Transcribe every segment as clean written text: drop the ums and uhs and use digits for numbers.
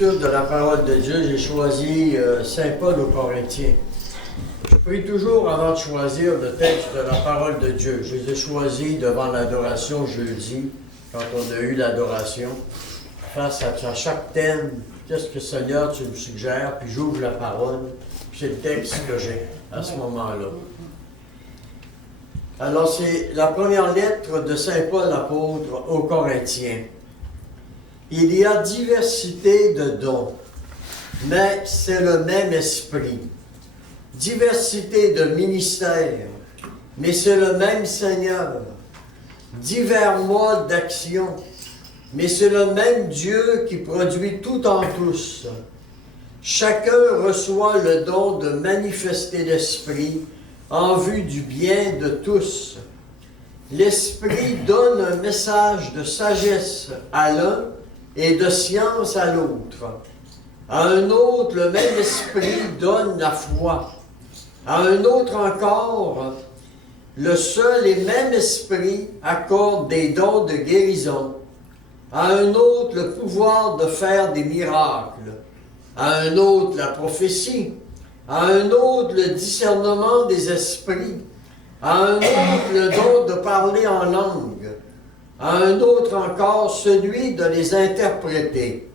lecture de la parole de Dieu, j'ai choisi Saint Paul aux Corinthiens. Je prie toujours avant de choisir le texte de la parole de Dieu. Je les ai choisis devant l'adoration jeudi, quand on a eu l'adoration. Face à chaque thème, qu'est-ce que Seigneur tu me suggères, puis j'ouvre la parole, puis c'est le texte que j'ai à ce moment-là. Alors c'est la première lettre de Saint Paul apôtre aux Corinthiens. Il y a diversité de dons, mais c'est le même esprit. Diversité de ministères, mais c'est le même Seigneur. Divers modes d'action, mais c'est le même Dieu qui produit tout en tous. Chacun reçoit le don de manifester l'Esprit en vue du bien de tous. L'Esprit donne un message de sagesse à l'un et de science à l'autre. À un autre, le même Esprit donne la foi. À un autre encore, le seul et même Esprit accorde des dons de guérison. À un autre, le pouvoir de faire des miracles. À un autre, la prophétie. À un autre, le discernement des esprits. À un autre, le don de parler en langue. À un autre encore, celui de les interpréter.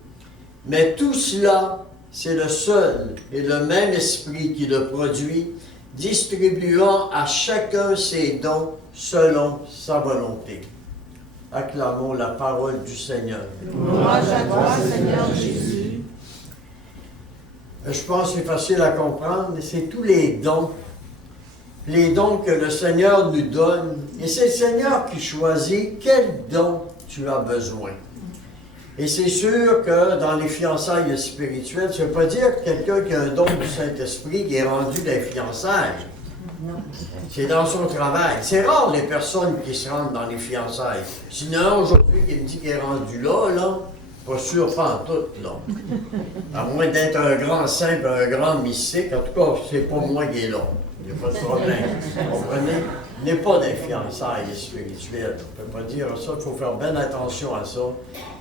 Mais tout cela, c'est le seul et le même Esprit qui le produit, distribuant à chacun ses dons selon sa volonté. Acclamons la parole du Seigneur. Gloire à toi, Seigneur Jésus. Je pense que c'est facile à comprendre, c'est tous les dons que le Seigneur nous donne. Et c'est le Seigneur qui choisit quel don tu as besoin. Et c'est sûr que dans les fiançailles spirituelles, ça ne veut pas dire que quelqu'un qui a un don du Saint-Esprit qui est rendu dans les fiançailles. C'est dans son travail. C'est rare les personnes qui se rendent dans les fiançailles. Sinon, aujourd'hui, qui me dit qu'il est rendu là, pas sûr, pas en tout, là. À moins d'être un grand saint, un grand mystique, en tout cas, c'est pas moi qui est là. Il n'y a pas de problème. Vous comprenez? Il n'est pas dans les fiançailles spirituelles. On ne peut pas dire ça, il faut faire bien attention à ça.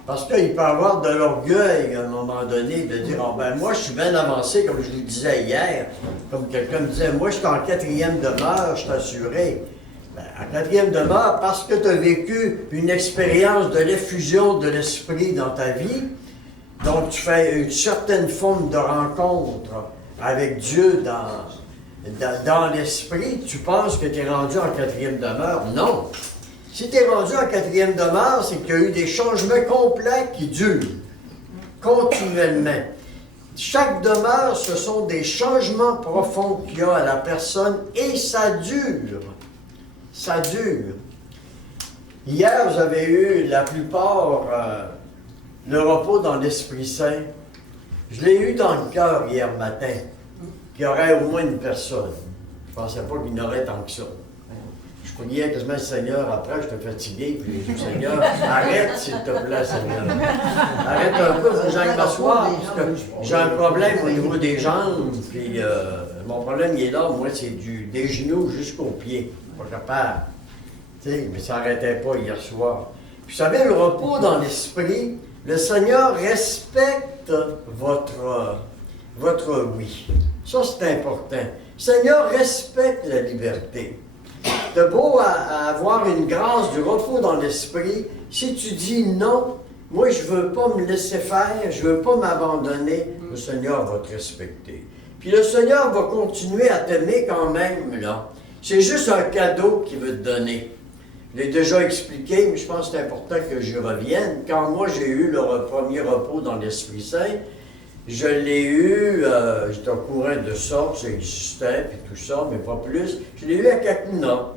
Parce qu'il peut y avoir de l'orgueil à un moment donné de dire oh, ben moi je suis bien avancé, comme je vous disais hier, comme quelqu'un me disait, moi je suis en 4e demeure, je t'assurais. Ben, en 4e demeure, parce que tu as vécu une expérience de l'effusion de l'esprit dans ta vie, donc tu fais une certaine forme de rencontre avec Dieu dans l'esprit, tu penses que tu es rendu en 4e demeure. Non! Si tu es rendu en 4e demeure, c'est qu'il y a eu des changements complets qui durent continuellement. Chaque demeure, ce sont des changements profonds qu'il y a à la personne et ça dure. Ça dure. Hier, vous avez eu la plupart le repos dans l'Esprit Saint. Je l'ai eu dans le cœur hier matin, qu'il y aurait au moins une personne. Je ne pensais pas qu'il y en aurait tant que ça. Je priais quasiment le Seigneur, après j'étais fatigué, puis j'ai dit Seigneur, arrête s'il te plaît, Seigneur. Arrête un peu, faut que j'aille m'asseoir, parce que j'ai un problème au niveau des jambes, puis mon problème il est là, moi c'est des genoux jusqu'aux pieds, pas capable. Tu sais, mais ça n'arrêtait pas hier soir. Puis vous savez, le repos dans l'esprit, le Seigneur respecte votre oui. Ça c'est important. Le Seigneur respecte la liberté. C'est beau à avoir une grâce du repos dans l'esprit. Si tu dis non, moi je ne veux pas me laisser faire, je ne veux pas m'abandonner, le Seigneur va te respecter. Puis le Seigneur va continuer à t'aimer quand même, là. C'est juste un cadeau qu'il veut te donner. Je l'ai déjà expliqué, mais je pense que c'est important que je revienne. Quand moi j'ai eu le premier repos dans l'Esprit Saint, je l'ai eu, j'étais au courant de ça, ça existait, puis tout ça, mais pas plus. Je l'ai eu à Kakuna.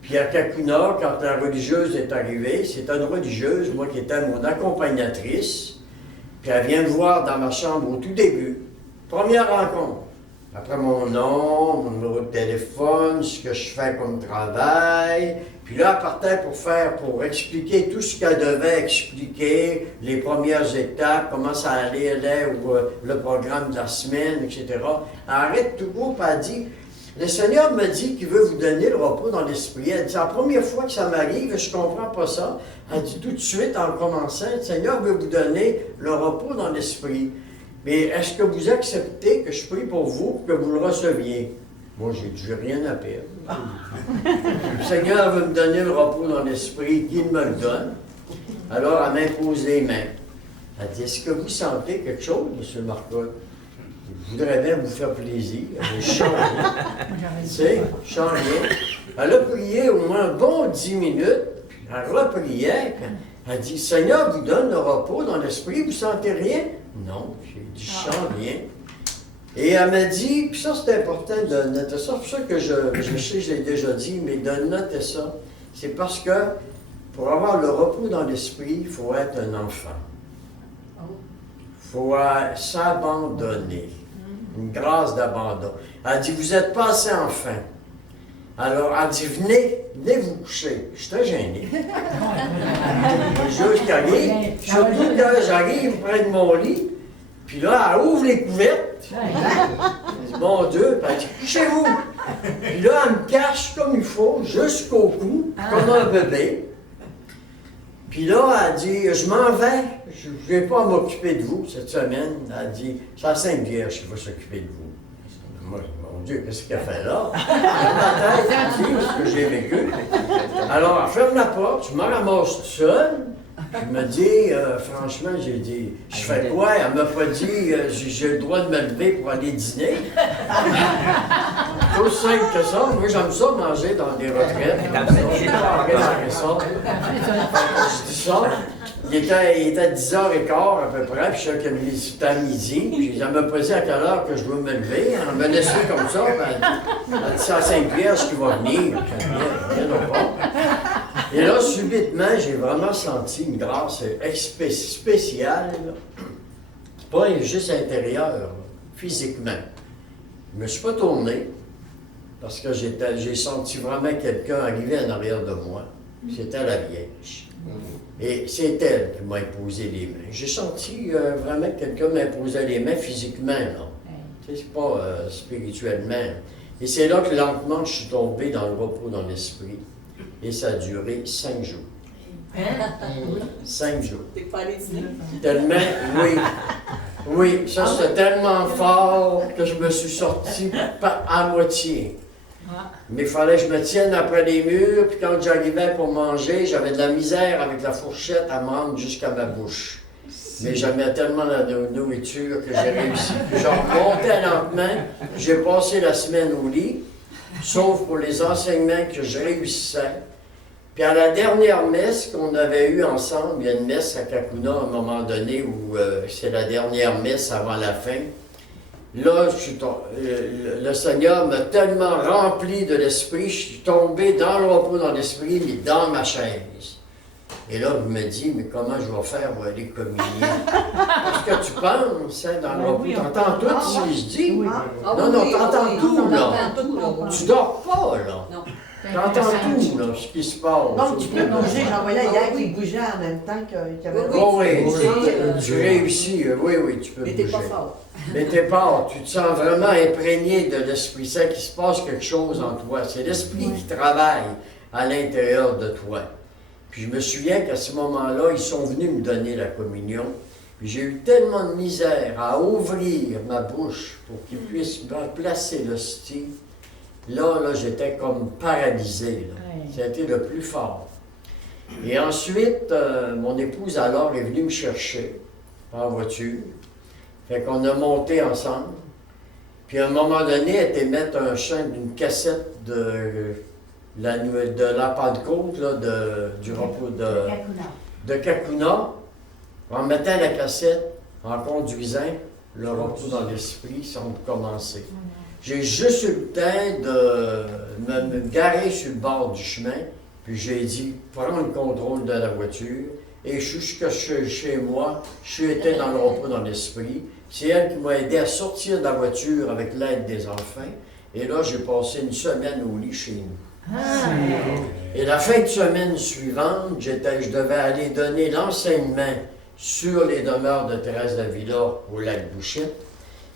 Puis à Kakuna, quand la religieuse est arrivée, c'était une religieuse, moi qui étais mon accompagnatrice, puis elle vient me voir dans ma chambre au tout début. Première rencontre. Après mon nom, mon numéro de téléphone, ce que je fais comme travail. Puis là, elle partait pour expliquer tout ce qu'elle devait expliquer, les premières étapes, comment ça allait, le programme de la semaine, etc. Elle arrête tout court, puis elle dit Le Seigneur me dit qu'il veut vous donner le repos dans l'esprit. Elle dit, c'est la première fois que ça m'arrive, je ne comprends pas ça. Elle dit tout de suite, en commençant, le Seigneur veut vous donner le repos dans l'esprit. Mais est-ce que vous acceptez que je prie pour vous, que vous le receviez? Moi, j'ai dit, j'ai rien à perdre. Le Seigneur veut me donner le repos dans l'esprit, qu'il me le donne. Alors, elle m'impose les mains. Elle dit, est-ce que vous sentez quelque chose, M. Marcotte? Je voudrais bien vous faire plaisir. Je chante rien. Tu sais, je chante rien. Elle a prié au moins un bon 10 minutes, puis elle repriait. Elle dit, Seigneur vous donne le repos dans l'esprit, vous sentez rien? Non, j'ai dit, je chante rien. Et elle m'a dit, puis ça c'est important de noter ça, c'est pour ça que je sais que je l'ai déjà dit, mais de noter ça, c'est parce que pour avoir le repos dans l'esprit, il faut être un enfant. Il faut s'abandonner. Une grâce d'abandon. Elle dit, vous n'êtes pas assez enfant. Alors, elle dit, venez vous coucher. Je suis très gêné. Je arrive, surtout que j'arrive près de mon lit, puis là, elle ouvre les couvertes. Elle dit, mon Dieu, puis elle dit, couchez-vous. Puis là, elle me cache comme il faut, jusqu'au cou, comme un bébé. Puis là, elle dit, je m'en vais, je ne vais pas m'occuper de vous cette semaine. Elle dit, c'est la Sainte Vierge qui va s'occuper de vous. Moi, mon Dieu, qu'est-ce qu'elle fait là? Dans ma tête, elle dit ce que j'ai vécu. Alors, elle ferme la porte, je me ramasse tout seul. Je me dis, franchement, j'ai dit, je fais quoi? Elle m'a pas dit, j'ai le droit de me lever pour aller dîner. C'est aussi simple que ça. Moi, j'aime ça manger dans des retraites. Je suis pas en ça. Je dis ça. Il était 10h15 à peu près, puis je sais que c'était à midi. Puis elle m'a posé à quelle heure que je dois me lever. Elle m'a laissé comme ça. Elle a dit, c'est à Sainte-Pierre qui va venir. Et là, subitement, j'ai vraiment senti une grâce spéciale. Pas juste intérieure, physiquement. Je ne me suis pas tourné, parce que j'ai senti vraiment quelqu'un arriver en arrière de moi. C'était la Vierge. Et c'est elle qui m'a imposé les mains. J'ai senti vraiment que quelqu'un m'imposait les mains physiquement, là. C'est pas spirituellement. Et c'est là que lentement, je suis tombé dans le repos dans l'esprit. Et ça a duré 5 jours. 5 jours. T'es pas allé dîner? Tellement, oui. Oui, ça c'était tellement fort que je me suis sorti à moitié. Mais il fallait que je me tienne après les murs, puis quand j'arrivais pour manger, j'avais de la misère avec la fourchette à me rendre jusqu'à ma bouche. Mais j'aimais tellement la nourriture que j'ai réussi. Puis je remontais lentement, j'ai passé la semaine au lit, sauf pour les enseignements que je réussissais. Puis à la dernière messe qu'on avait eue ensemble, il y a une messe à Kakuna à un moment donné où c'est la dernière messe avant la fin. Là, le Seigneur m'a tellement rempli de l'esprit, je suis tombé dans le repos dans l'esprit, mais dans ma chaise. Et là, je me dis, mais comment je vais faire pour aller communier? Parce que tu penses, hein, dans le repos, t'entends tout ce que je dis? Non, t'entends tout, là. Tu dors pas, là. T'entends tout, là, ce qui se passe. Donc, tu peux bouger. J'en voyais hier qui bougeait en même temps qu'il y avait... Oui, tu réussis. Oui, tu peux bouger. Mais t'es pas fort. Mais t'es pas, tu te sens vraiment imprégné de l'Esprit Saint, qu'il se passe quelque chose en toi. C'est l'Esprit qui travaille à l'intérieur de toi. Puis je me souviens qu'à ce moment-là, ils sont venus me donner la communion. Puis j'ai eu tellement de misère à ouvrir ma bouche pour qu'ils puissent placer l'hostie. Là, j'étais comme paralysé. C'était le plus fort. Et ensuite, mon épouse alors est venue me chercher en voiture. Fait qu'on a monté ensemble. Puis à un moment donné, elle était mettre un chant d'une cassette de la Pentecôte, là, du repos de Kakuna, en mettant la cassette, en conduisant, le repos dans l'esprit, ça a commencé. J'ai juste eu le temps de me garer sur le bord du chemin, puis j'ai dit, prends le contrôle de la voiture, et jusqu'à chez moi, j'étais dans le repos dans l'esprit. C'est elle qui m'a aidé à sortir de la voiture avec l'aide des enfants, et là, j'ai passé une semaine au lit chez nous. Et la fin de semaine suivante, je devais aller donner l'enseignement sur les demeures de Thérèse d'Avila au lac Bouchette.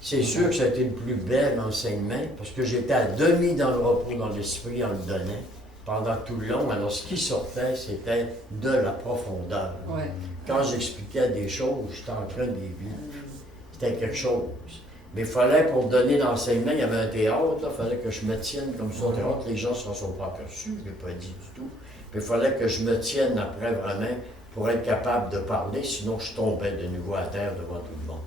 C'est sûr que ça a été le plus bel enseignement, parce que j'étais à demi dans le repos dans l'esprit en le donnant, pendant tout le long. Alors, ce qui sortait, c'était de la profondeur. Ouais. Quand j'expliquais des choses, j'étais en train de les vivre. C'était quelque chose. Mais il fallait, pour donner l'enseignement, il y avait un théâtre, il fallait que je me tienne comme ça au théâtre. Les gens ne s'en sont pas aperçus, je ne l'ai pas dit du tout. Mais il fallait que je me tienne après vraiment pour être capable de parler, sinon je tombais de nouveau à terre devant tout le monde.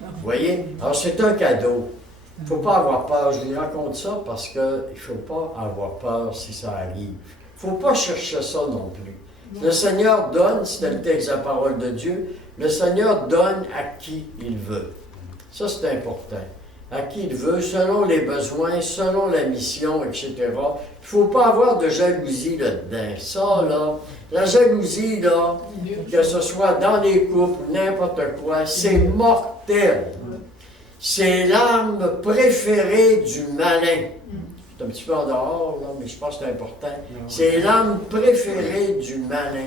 Vous voyez? Alors c'est un cadeau. Il ne faut pas avoir peur. Je vous raconte ça parce qu'il ne faut pas avoir peur si ça arrive. Il ne faut pas chercher ça non plus. Le Seigneur donne, c'est le texte de la parole de Dieu, le Seigneur donne à qui il veut. Ça, c'est important. À qui il veut, selon les besoins, selon la mission, etc. Il ne faut pas avoir de jalousie là-dedans. Ça, là, la jalousie, là, que ce soit dans les couples, n'importe quoi, c'est mortel. C'est l'arme préférée du malin. C'est un petit peu en dehors, là, mais je pense que c'est important. C'est l'arme préférée du malin,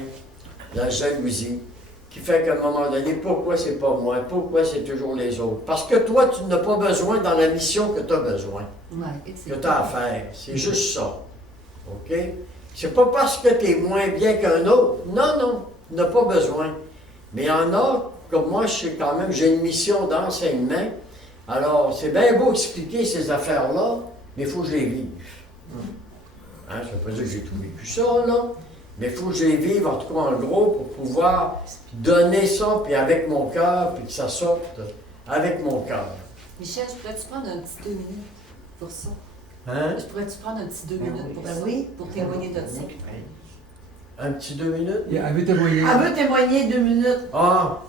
la jalousie, qui fait qu'à un moment donné, pourquoi c'est pas moi? Pourquoi c'est toujours les autres? Parce que toi, tu n'as pas besoin dans la mission que tu as besoin, que tu as à faire. C'est juste ça. OK? C'est pas parce que tu es moins bien qu'un autre. Non, non, tu n'as pas besoin. Mais il y en a, comme moi, je sais quand même, j'ai une mission d'enseignement. Alors, c'est bien beau expliquer ces affaires-là, mais il faut que je les vive. Hein, ça ne veut pas dire que j'ai tout vécu ça, là. Mais il faut que je les vive, en tout cas en gros, pour pouvoir donner ça, puis avec mon cœur, puis que ça sorte avec mon cœur. Michel, je pourrais-tu prendre un petit 2 minutes pour ça? Hein? Je pourrais-tu prendre un petit 2 minutes pour Ben ça? oui. Pour témoigner de ça? Un petit 2 minutes? Elle veut témoigner. Elle veut témoigner 2 minutes. Ah!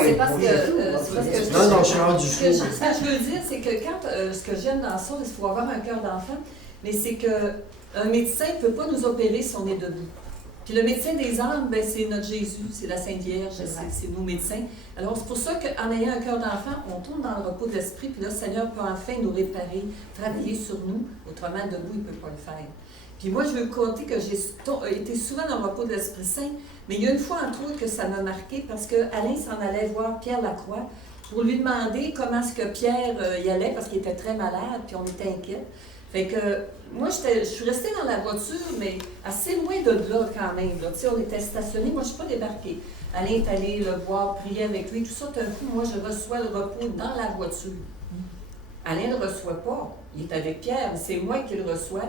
C'est parce que... c'est parce que Non, non, je suis rendu ce que fou. je veux dire, c'est que quand ce que j'aime dans ça, il faut avoir un cœur d'enfant, mais c'est qu'un médecin ne peut pas nous opérer si on est debout. Puis le médecin des âmes, ben, c'est notre Jésus, c'est la Sainte Vierge, c'est nos médecins. Alors c'est pour ça qu'en ayant un cœur d'enfant, on tourne dans le repos de l'esprit, puis là, le Seigneur peut enfin nous réparer, travailler sur nous. Autrement, debout, il ne peut pas le faire. Puis moi, je veux compter que j'ai été souvent dans le repos de l'Esprit Saint, mais il y a une fois, entre autres, que ça m'a marqué parce qu'Alain s'en allait voir Pierre Lacroix pour lui demander comment est-ce que Pierre y allait parce qu'il était très malade, puis on était inquiets. Fait que moi, je suis restée dans la voiture, mais assez loin de là quand même. Là. Tu sais, on était stationnés, moi je ne suis pas débarquée. Alain est allé le voir, prier avec lui, tout ça, d'un coup, moi je reçois le repos dans la voiture. Alain ne le reçoit pas, il est avec Pierre, mais c'est moi qui le reçois.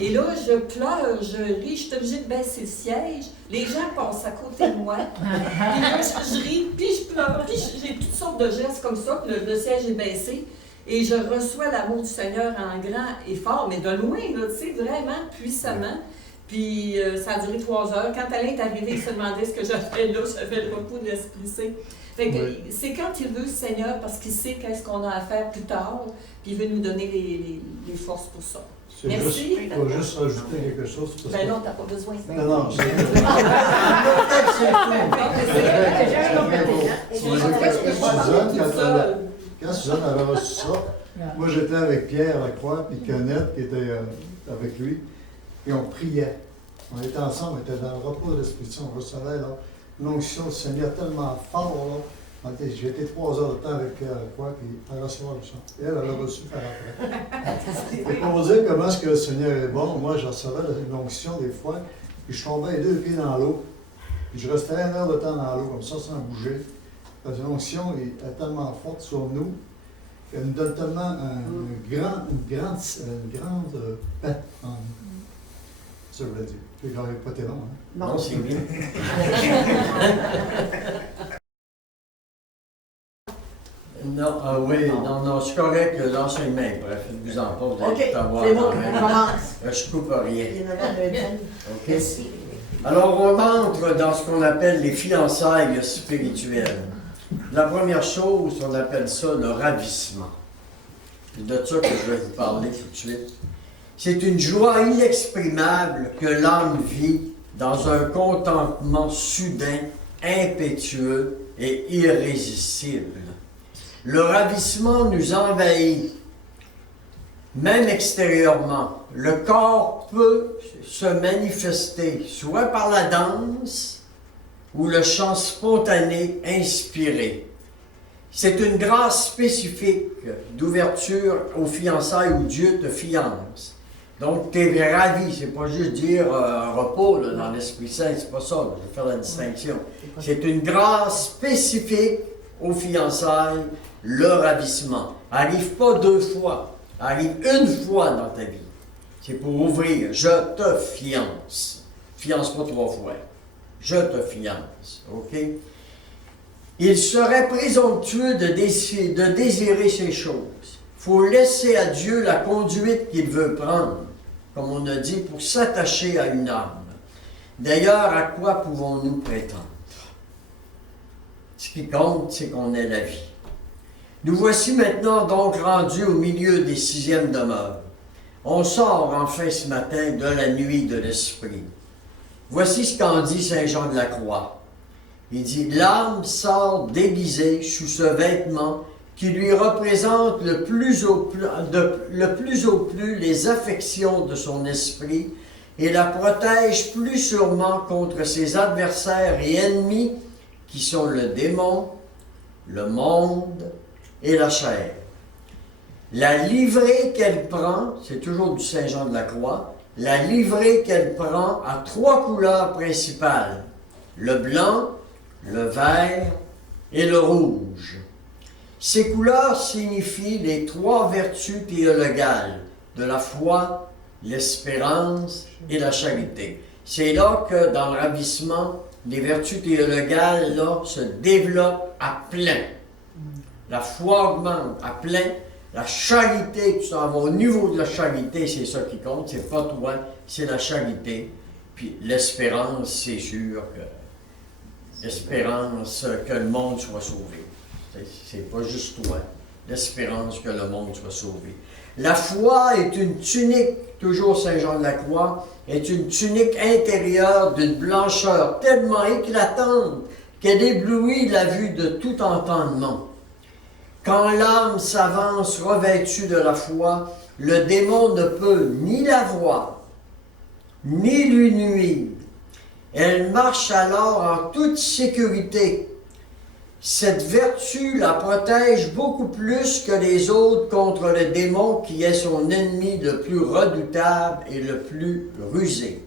Et là, je pleure, je ris, je suis obligée de baisser le siège. Les gens passent à côté de moi. Puis là, je ris, puis je pleure, puis j'ai toutes sortes de gestes comme ça, puis le siège est baissé. Et je reçois l'amour du Seigneur en grand et fort, mais de loin, là, tu sais, vraiment puissamment. Puis ça a duré 3 heures. Quand Alain est arrivé, il se demandait ce que j'avais là, j'avais le repos de l'Esprit Saint. Fait que c'est quand il veut, le Seigneur, parce qu'il sait qu'est-ce qu'on a à faire plus tard, puis il veut nous donner les forces pour ça. Merci. Il faut juste rajouter quelque chose. Parce Ben que... non, t'as pas besoin. Non, non, c'est... Quand Suzanne avait reçu ça, moi j'étais avec Pierre Lacroix et Kenneth qui était avec lui, et on priait. On était ensemble, on était dans le repos de l'Esprit Saint, on recevait l'onction du Seigneur tellement fort. J'ai été 3 heures de temps avec Pierre Lacroix, puis à recevoir le chant. Et elle a reçu par après. Et pour vous dire comment est-ce que le Seigneur est bon, moi je recevais l'onction des fois, puis je tombais les 2 pieds dans l'eau, puis je restais 1 heure de temps dans l'eau, comme ça, sans bouger. Parce que l'onction est tellement forte sur nous qu'elle nous donne tellement une grande paix en nous. C'est ça que je voulais dire. Je n'aurais pas été long. Hein? Non, c'est bien. Non, oui, non, c'est correct, l'enseignement est prêt. Faites-vous en pas, vous allez OK, tout avoir c'est bon, quand on même. commence. Je coupe rien. Il y en avait de OK? Merci. Alors, on entre dans ce qu'on appelle les fiançailles spirituelles. La première chose, on appelle ça le ravissement. C'est de ça que je vais vous parler tout de suite. C'est une joie inexprimable que l'âme vit dans un contentement soudain, impétueux et irrésistible. Le ravissement nous envahit, même extérieurement. Le corps peut se manifester soit par la danse ou le chant spontané inspiré. C'est une grâce spécifique d'ouverture aux fiançailles où Dieu te fiance. Donc, tu es ravi. C'est pas juste dire un repos là, dans l'Esprit Saint, c'est pas ça. Je vais faire la distinction. C'est une grâce spécifique aux fiançailles, le ravissement. Arrive pas 2 fois. Arrive une fois dans ta vie. C'est pour ouvrir. Je te fiance. Fiance pas 3 fois. Je te fiance. OK? Il serait présomptueux de désirer ces choses. Il faut laisser à Dieu la conduite qu'il veut prendre, comme on a dit, pour s'attacher à une âme. D'ailleurs, à quoi pouvons-nous prétendre? Ce qui compte, c'est qu'on ait la vie. Nous voici maintenant donc rendus au milieu des 6e demeures. On sort enfin ce matin de la nuit de l'esprit. Voici ce qu'en dit Saint Jean de la Croix. Il dit, l'âme sort déguisée sous ce vêtement qui lui représente le plus au plus les affections de son esprit et la protège plus sûrement contre ses adversaires et ennemis qui sont le démon, le monde et la chair. La livrée qu'elle prend, c'est toujours du Saint Jean de la Croix, la livrée qu'elle prend a 3 couleurs principales, le blanc, le vert et le rouge. Ces couleurs signifient les 3 vertus théologales de la foi, l'espérance et la charité. C'est là que dans le ravissement, les vertus théologales là, se développent à plein. La foi augmente à plein. La charité, tu t'en vas au niveau de la charité, c'est ça qui compte. C'est pas toi, c'est la charité. Puis l'espérance, c'est sûr que l'espérance que le monde soit sauvé. C'est pas juste toi. L'espérance que le monde soit sauvé. La foi est une tunique, toujours Saint Jean de la Croix, est une tunique intérieure d'une blancheur tellement éclatante qu'elle éblouit la vue de tout entendement. Quand l'âme s'avance revêtue de la foi, le démon ne peut ni la voir, ni lui nuire. Elle marche alors en toute sécurité. Cette vertu la protège beaucoup plus que les autres contre le démon qui est son ennemi le plus redoutable et le plus rusé.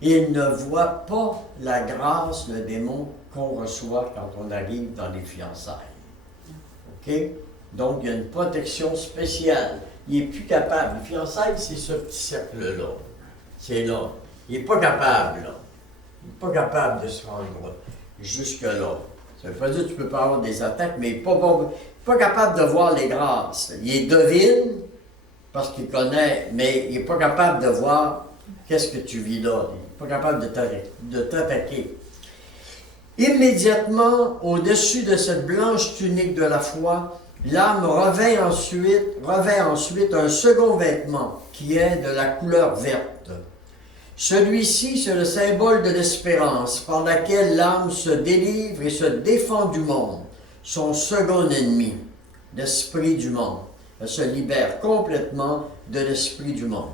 Il ne voit pas la grâce, le démon, qu'on reçoit quand on arrive dans les fiançailles. OK? Donc, il y a une protection spéciale. Il n'est plus capable. Les fiançailles, c'est ce petit cercle-là. C'est là. Il n'est pas capable, là. Il n'est pas capable de se rendre jusque-là. Ça ne veut pas dire que tu ne peux pas avoir des attaques, mais il n'est pas capable de voir les grâces. Il les devine, parce qu'il connaît, mais il n'est pas capable de voir qu'est-ce que tu vis là. Il n'est pas capable de t'attaquer. Immédiatement, au-dessus de cette blanche tunique de la foi, l'âme revêt ensuite un second vêtement, qui est de la couleur verte. Celui-ci, c'est le symbole de l'espérance, par laquelle l'âme se délivre et se défend du monde, son second ennemi, l'esprit du monde. Elle se libère complètement de l'esprit du monde.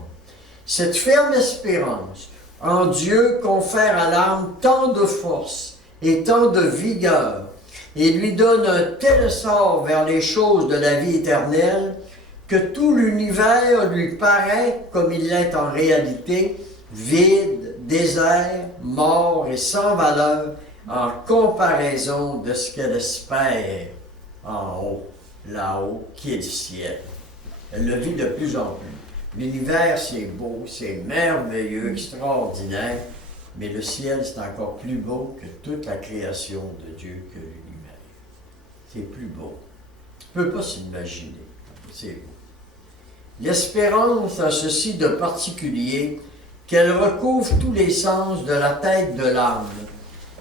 Cette ferme espérance en Dieu confère à l'âme tant de force et tant de vigueur, et lui donne un tel sort vers les choses de la vie éternelle, que tout l'univers lui paraît, comme il l'est en réalité, vide, désert, mort et sans valeur en comparaison de ce qu'elle espère en haut, là-haut, qui est le ciel. Elle le vit de plus en plus. L'univers, c'est beau, c'est merveilleux, extraordinaire, mais le ciel, c'est encore plus beau que toute la création de Dieu que lui-même. C'est plus beau. Tu ne peux pas s'imaginer. C'est beau. L'espérance a ceci de particulier qu'elle recouvre tous les sens de la tête de l'âme,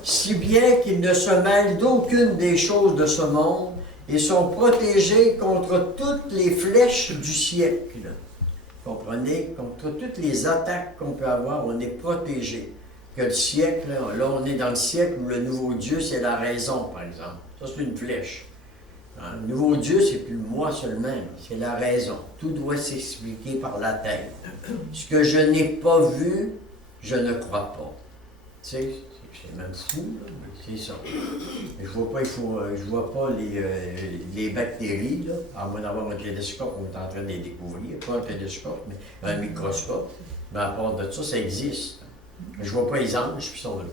si bien qu'ils ne se mêlent d'aucune des choses de ce monde et sont protégés contre toutes les flèches du siècle. Comprenez? Contre toutes les attaques qu'on peut avoir, on est protégé. Que le siècle, là on est dans le siècle où le nouveau Dieu, c'est la raison, par exemple. Ça, c'est une flèche. Le nouveau Dieu, c'est plus moi seulement, c'est la raison. Tout doit s'expliquer par la tête. Ce que je n'ai pas vu, je ne crois pas. sais, c'est même fou, là, mais c'est ça. Mais je vois pas, je vois pas les bactéries, là. À moins d'avoir un télescope, on est en train de les découvrir. Pas un télescope, mais un microscope. Mais à part de ça, ça existe. Je vois pas les anges qui sont là.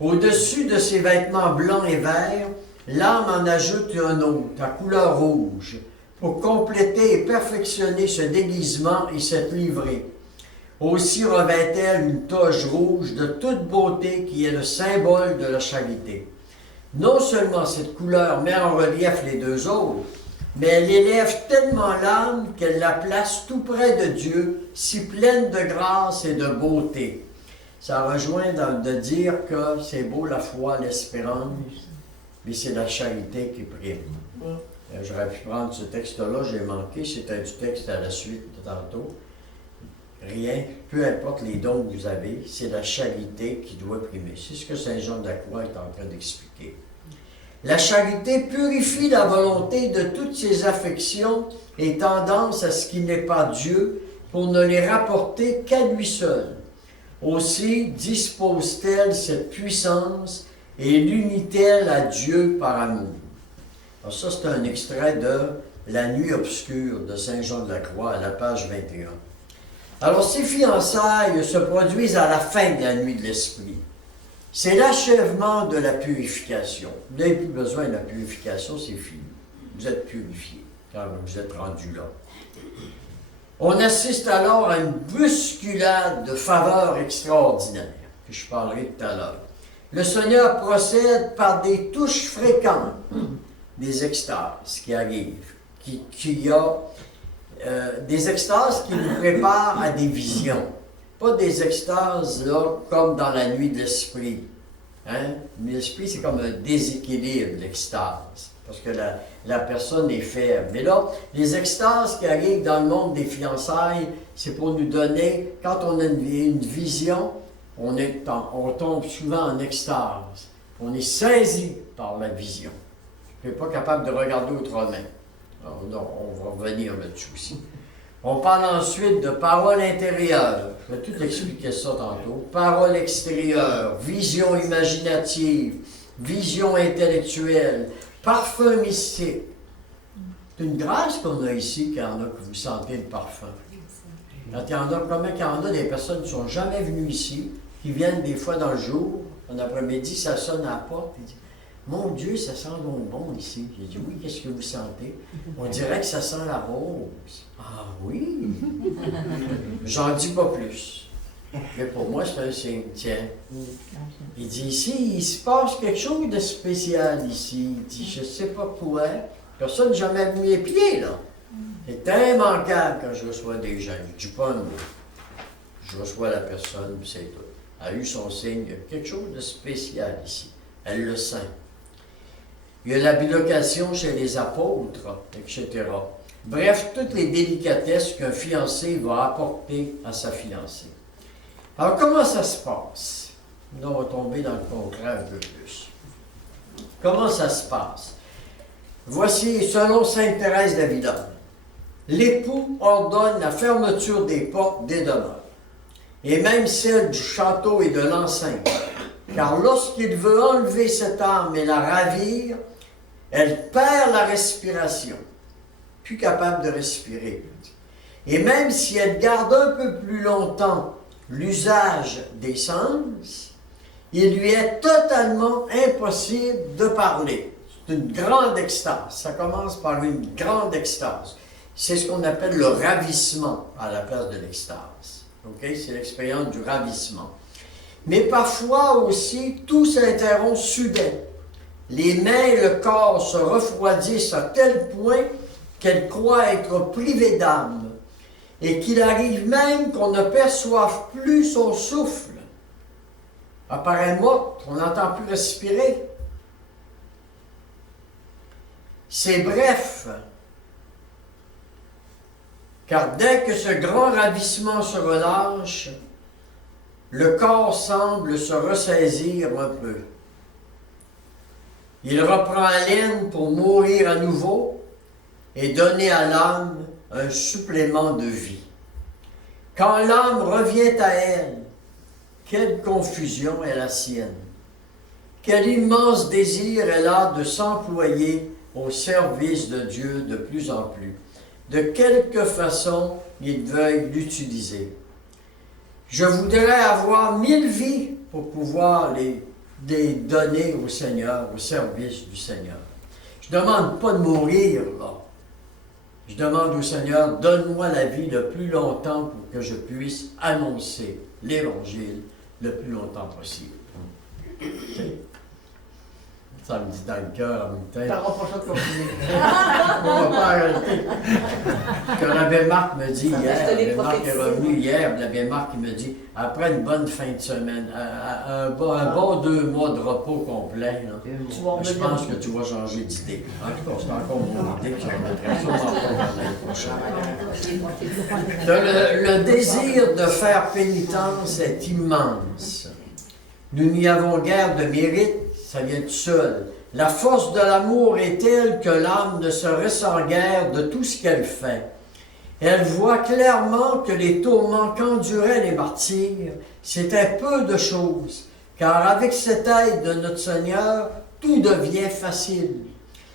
Au-dessus de ses vêtements blancs et verts, l'âme en ajoute un autre, à couleur rouge, pour compléter et perfectionner ce déguisement et cette livrée. Aussi revêt-elle une toge rouge de toute beauté qui est le symbole de la charité. Non seulement cette couleur met en relief les deux autres, mais elle élève tellement l'âme qu'elle la place tout près de Dieu, si pleine de grâce et de beauté. Ça rejoint de dire que c'est beau la foi, l'espérance, mais c'est la charité qui prime. J'aurais pu prendre ce texte-là, j'ai manqué, c'était du texte à la suite de tantôt. Rien, peu importe les dons que vous avez, c'est la charité qui doit primer. C'est ce que Saint Jean de la Croix est en train d'expliquer. La charité purifie la volonté de toutes ses affections et tendance à ce qui n'est pas Dieu pour ne les rapporter qu'à lui seul. Aussi dispose-t-elle cette puissance et l'unit-elle à Dieu par amour. Alors ça, c'est un extrait de La nuit obscure de Saint Jean de la Croix à la page 21. Alors, ces fiançailles se produisent à la fin de la nuit de l'esprit. C'est l'achèvement de la purification. Vous n'avez plus besoin de la purification, c'est fini. Vous êtes purifié quand vous êtes rendu là. On assiste alors à une bousculade de faveurs extraordinaires, que je parlerai tout à l'heure. Le Seigneur procède par des touches fréquentes, des extases qui arrivent, des extases qui nous préparent à des visions. Pas des extases là, comme dans la nuit de l'esprit. Hein? L'esprit, c'est comme un déséquilibre, l'extase, parce que la personne est faible. Mais là, les extases qui arrivent dans le monde des fiançailles, c'est pour nous donner, quand on a une vision, on tombe souvent en extase. On est saisi par la vision. On n'est pas capable de regarder autrement. Alors, on va revenir là-dessus aussi. On parle ensuite de parole intérieure. Je vais tout expliquer ça tantôt. Parole extérieure, vision imaginative, vision intellectuelle, parfum mystique. C'est une grâce qu'on a ici qu'il y en a que vous sentez le parfum. Quand il y en a, comment il y en a des personnes qui ne sont jamais venues ici, qui viennent des fois dans le jour, en après-midi, ça sonne à la porte, et dit mon Dieu, ça sent donc bon ici. J'ai dit, oui, qu'est-ce que vous sentez? On dirait que ça sent la rose. Ah oui? J'en dis pas plus. Mais pour moi, c'est un signe. Tiens. Il dit, ici, il se passe quelque chose de spécial ici. Il dit, je sais pas quoi. Personne n'a jamais mis les pieds, là. C'est immanquable quand je reçois des gens. Je dis pas un mot. Je reçois la personne, puis c'est tout. Elle a eu son signe. Il y a quelque chose de spécial ici. Elle le sent. Il y a la bilocation chez les apôtres, etc. Bref, toutes les délicatesses qu'un fiancé va apporter à sa fiancée. Alors, comment ça se passe? Là, on va tomber dans le concret un peu plus. Comment ça se passe? Voici, selon sainte Thérèse d'Avila, l'époux ordonne la fermeture des portes des demeures, et même celle du château et de l'enceinte. Car lorsqu'il veut enlever cette âme et la ravir, elle perd la respiration, plus capable de respirer. Et même si elle garde un peu plus longtemps l'usage des sens, il lui est totalement impossible de parler. C'est une grande extase. Ça commence par une grande extase. C'est ce qu'on appelle le ravissement à la place de l'extase. Okay? C'est l'expérience du ravissement. Mais parfois aussi, tout s'interrompt soudain. Les mains et le corps se refroidissent à tel point qu'elle croit être privée d'âme, et qu'il arrive même qu'on ne perçoive plus son souffle. Elle paraît morte, on n'entend plus respirer. C'est bref, car dès que ce grand ravissement se relâche, le corps semble se ressaisir un peu. Il reprend haleine pour mourir à nouveau et donner à l'âme un supplément de vie. Quand l'âme revient à elle, quelle confusion est la sienne. Quel immense désir elle a de s'employer au service de Dieu de plus en plus. De quelque façon il veuille l'utiliser. Je voudrais avoir 1000 vies pour pouvoir les donner au Seigneur, au service du Seigneur. Je ne demande pas de mourir, là. Je demande au Seigneur, donne-moi la vie le plus longtemps pour que je puisse annoncer l'Évangile le plus longtemps possible. Okay. Ça me dit dans le cœur en même temps. T'auras pas le choix de continuer. On va pas arrêter. Que l'abbé Marc me dit hier, l'abbé Marc est revenu hier, l'abbé Marc il me dit, après une bonne fin de semaine, un bon 2 mois de repos complet, là, je pense que tu vas changer d'idée. En tout cas, c'est encore mon idée que je remettrai sûrement pas l'année prochaine. Le désir de faire pénitence est immense. Nous n'y avons guère de mérite, ça vient tout seul. La force de l'amour est telle que l'âme ne se ressent guère de tout ce qu'elle fait. Elle voit clairement que les tourments qu'enduraient les martyrs, c'était peu de choses, car avec cette aide de notre Seigneur, tout devient facile.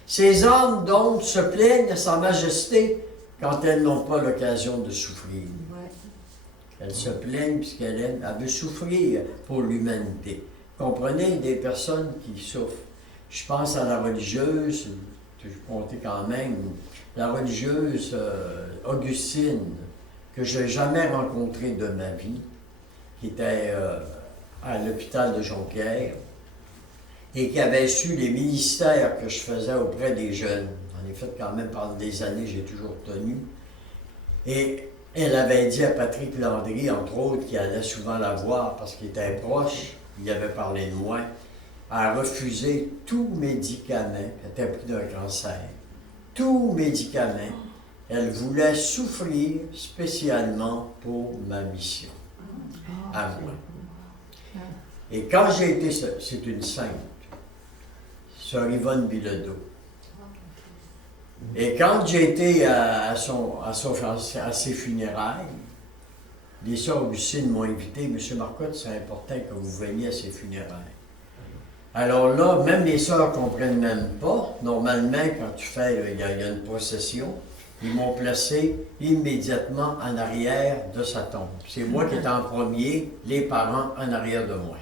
Ces âmes donc se plaignent à Sa Majesté quand elles n'ont pas l'occasion de souffrir. Elles se plaignent puisqu'elle veut souffrir pour l'humanité. Comprenez, des personnes qui souffrent. Je pense à la religieuse, je vais compter quand même, la religieuse Augustine, que je n'ai jamais rencontrée de ma vie, qui était à l'hôpital de Jonquière, et qui avait su les ministères que je faisais auprès des jeunes. En effet, quand même, pendant des années, j'ai toujours tenu. Et elle avait dit à Patrick Landry, entre autres, qui allait souvent la voir parce qu'il était proche, il avait parlé de moi, a refusé tout médicament. Elle était prise d'un cancer. Tout médicament. Elle voulait souffrir spécialement pour ma mission. À moi. Et quand j'ai été, c'est une sainte, sœur Yvonne Bilodeau. Et quand j'ai été à ses funérailles, les sœurs Augustine m'ont invité, M. Marcotte, c'est important que vous veniez à ses funérailles. Alors là, même les sœurs ne comprennent même pas. Normalement, quand tu fais, il y a une procession, ils m'ont placé immédiatement en arrière de sa tombe. C'est moi qui étais en premier, les parents en arrière de moi.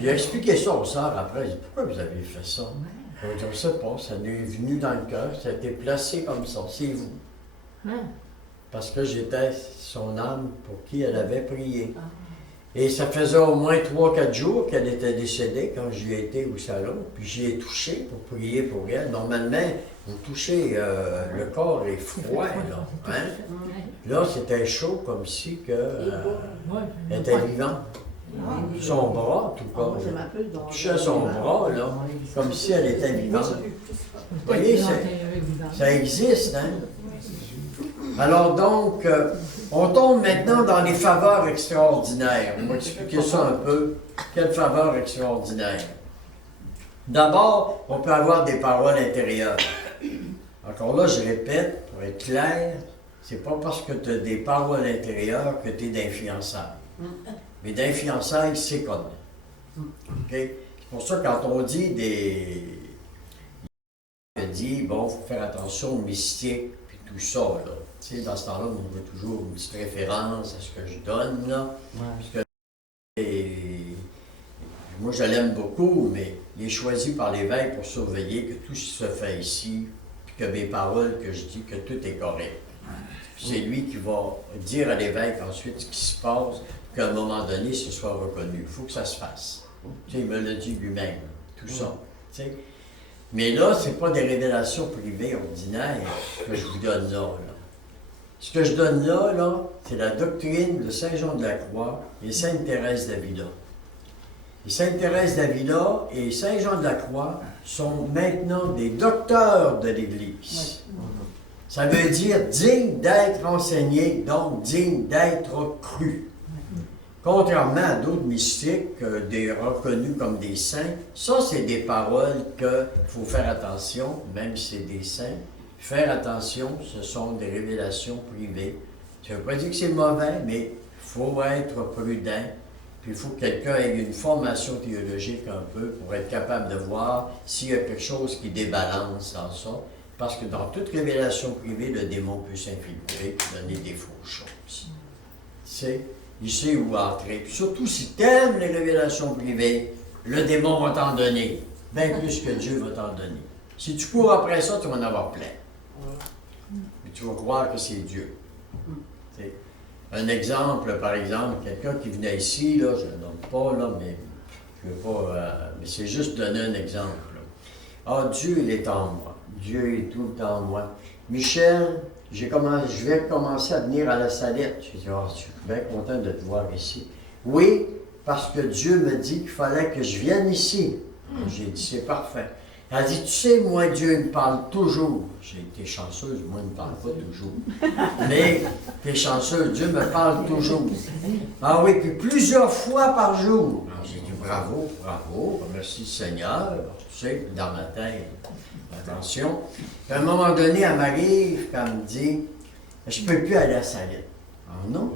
J'ai expliqué ça aux sœurs après. J'ai dit, pourquoi vous avez fait ça? Je ne sais pas, ça m'est venu dans le cœur, ça a été placé comme ça, c'est vous. Parce que j'étais son âme pour qui elle avait prié. Et ça faisait au moins 3-4 jours qu'elle était décédée quand j'y étais au salon, puis j'y ai touché pour prier pour elle. Normalement, vous touchez, le corps est froid, là. Hein? Là, c'était chaud comme si elle était vivante. Son bras, tout comme. Touchait son bras, là, comme si elle était vivante. Vous voyez, ça existe, hein? Alors donc, on tombe maintenant dans les faveurs extraordinaires. On va expliquer ça un peu. Quelles faveurs extraordinaires? D'abord, on peut avoir des paroles intérieures. Encore là, je répète, pour être clair, c'est pas parce que tu as des paroles intérieures que tu es d'influençable. Mais d'influençailles, c'est comme. Okay? C'est pour ça que quand on dit on dit, bon, il faut faire attention aux mystiques, puis tout ça, là. Tu sais, dans ce temps-là, on veut toujours une petite référence à ce que je donne, là. Parce que, moi, je l'aime beaucoup, mais il est choisi par l'évêque pour surveiller que tout se fait ici, puis que mes paroles, que je dis, que tout est correct. C'est lui qui va dire à l'évêque ensuite ce qui se passe, qu'à un moment donné, ce soit reconnu. Il faut que ça se fasse. Tu sais, il me l'a dit lui-même, tout ça. Tu sais. Mais là, ce n'est pas des révélations privées ordinaires que je vous donne là. Ce que je donne là, c'est la doctrine de Saint Jean de la Croix et Sainte Thérèse d'Avila. Et Sainte Thérèse d'Avila et Saint Jean de la Croix sont maintenant des docteurs de l'Église. Ça veut dire digne d'être enseigné, donc digne d'être cru. Contrairement à d'autres mystiques, des reconnus comme des saints, ça c'est des paroles qu'il faut faire attention, même si c'est des saints. Faire attention, ce sont des révélations privées. Ça ne veut pas dire que c'est mauvais, mais il faut être prudent, puis il faut que quelqu'un ait une formation théologique un peu pour être capable de voir s'il y a quelque chose qui débalance dans ça. Parce que dans toute révélation privée, le démon peut s'infiltrer et donner des fausses choses. Il sait où entrer. Puis surtout, si tu aimes les révélations privées, le démon va t'en donner. Bien plus que Dieu va t'en donner. Si tu cours après ça, tu vas en avoir plein. Mais tu vas croire que c'est Dieu. T'sais. Un exemple, par exemple, quelqu'un qui venait ici, là, je ne le nomme pas, là, mais je veux pas. Mais c'est juste donner un exemple. Là. Ah, Dieu, il est en moi. Dieu est tout le temps en moi. Michel, je vais commencer à venir à la Salette. J'ai dit, oh, je suis bien content de te voir ici. Oui, parce que Dieu me dit qu'il fallait que je vienne ici. J'ai dit, c'est parfait. Elle a dit, tu sais, moi, Dieu me parle toujours. J'ai été chanceuse, moi, il ne me parle pas toujours. Mais, t'es chanceuse, Dieu me parle toujours. Ah oui, puis plusieurs fois par jour. J'ai dit, bravo, bravo, merci Seigneur. Tu sais, dans ma tête, attention. Puis à un moment donné, elle m'arrive, puis elle me dit, je ne peux plus aller à Salette. Ah non?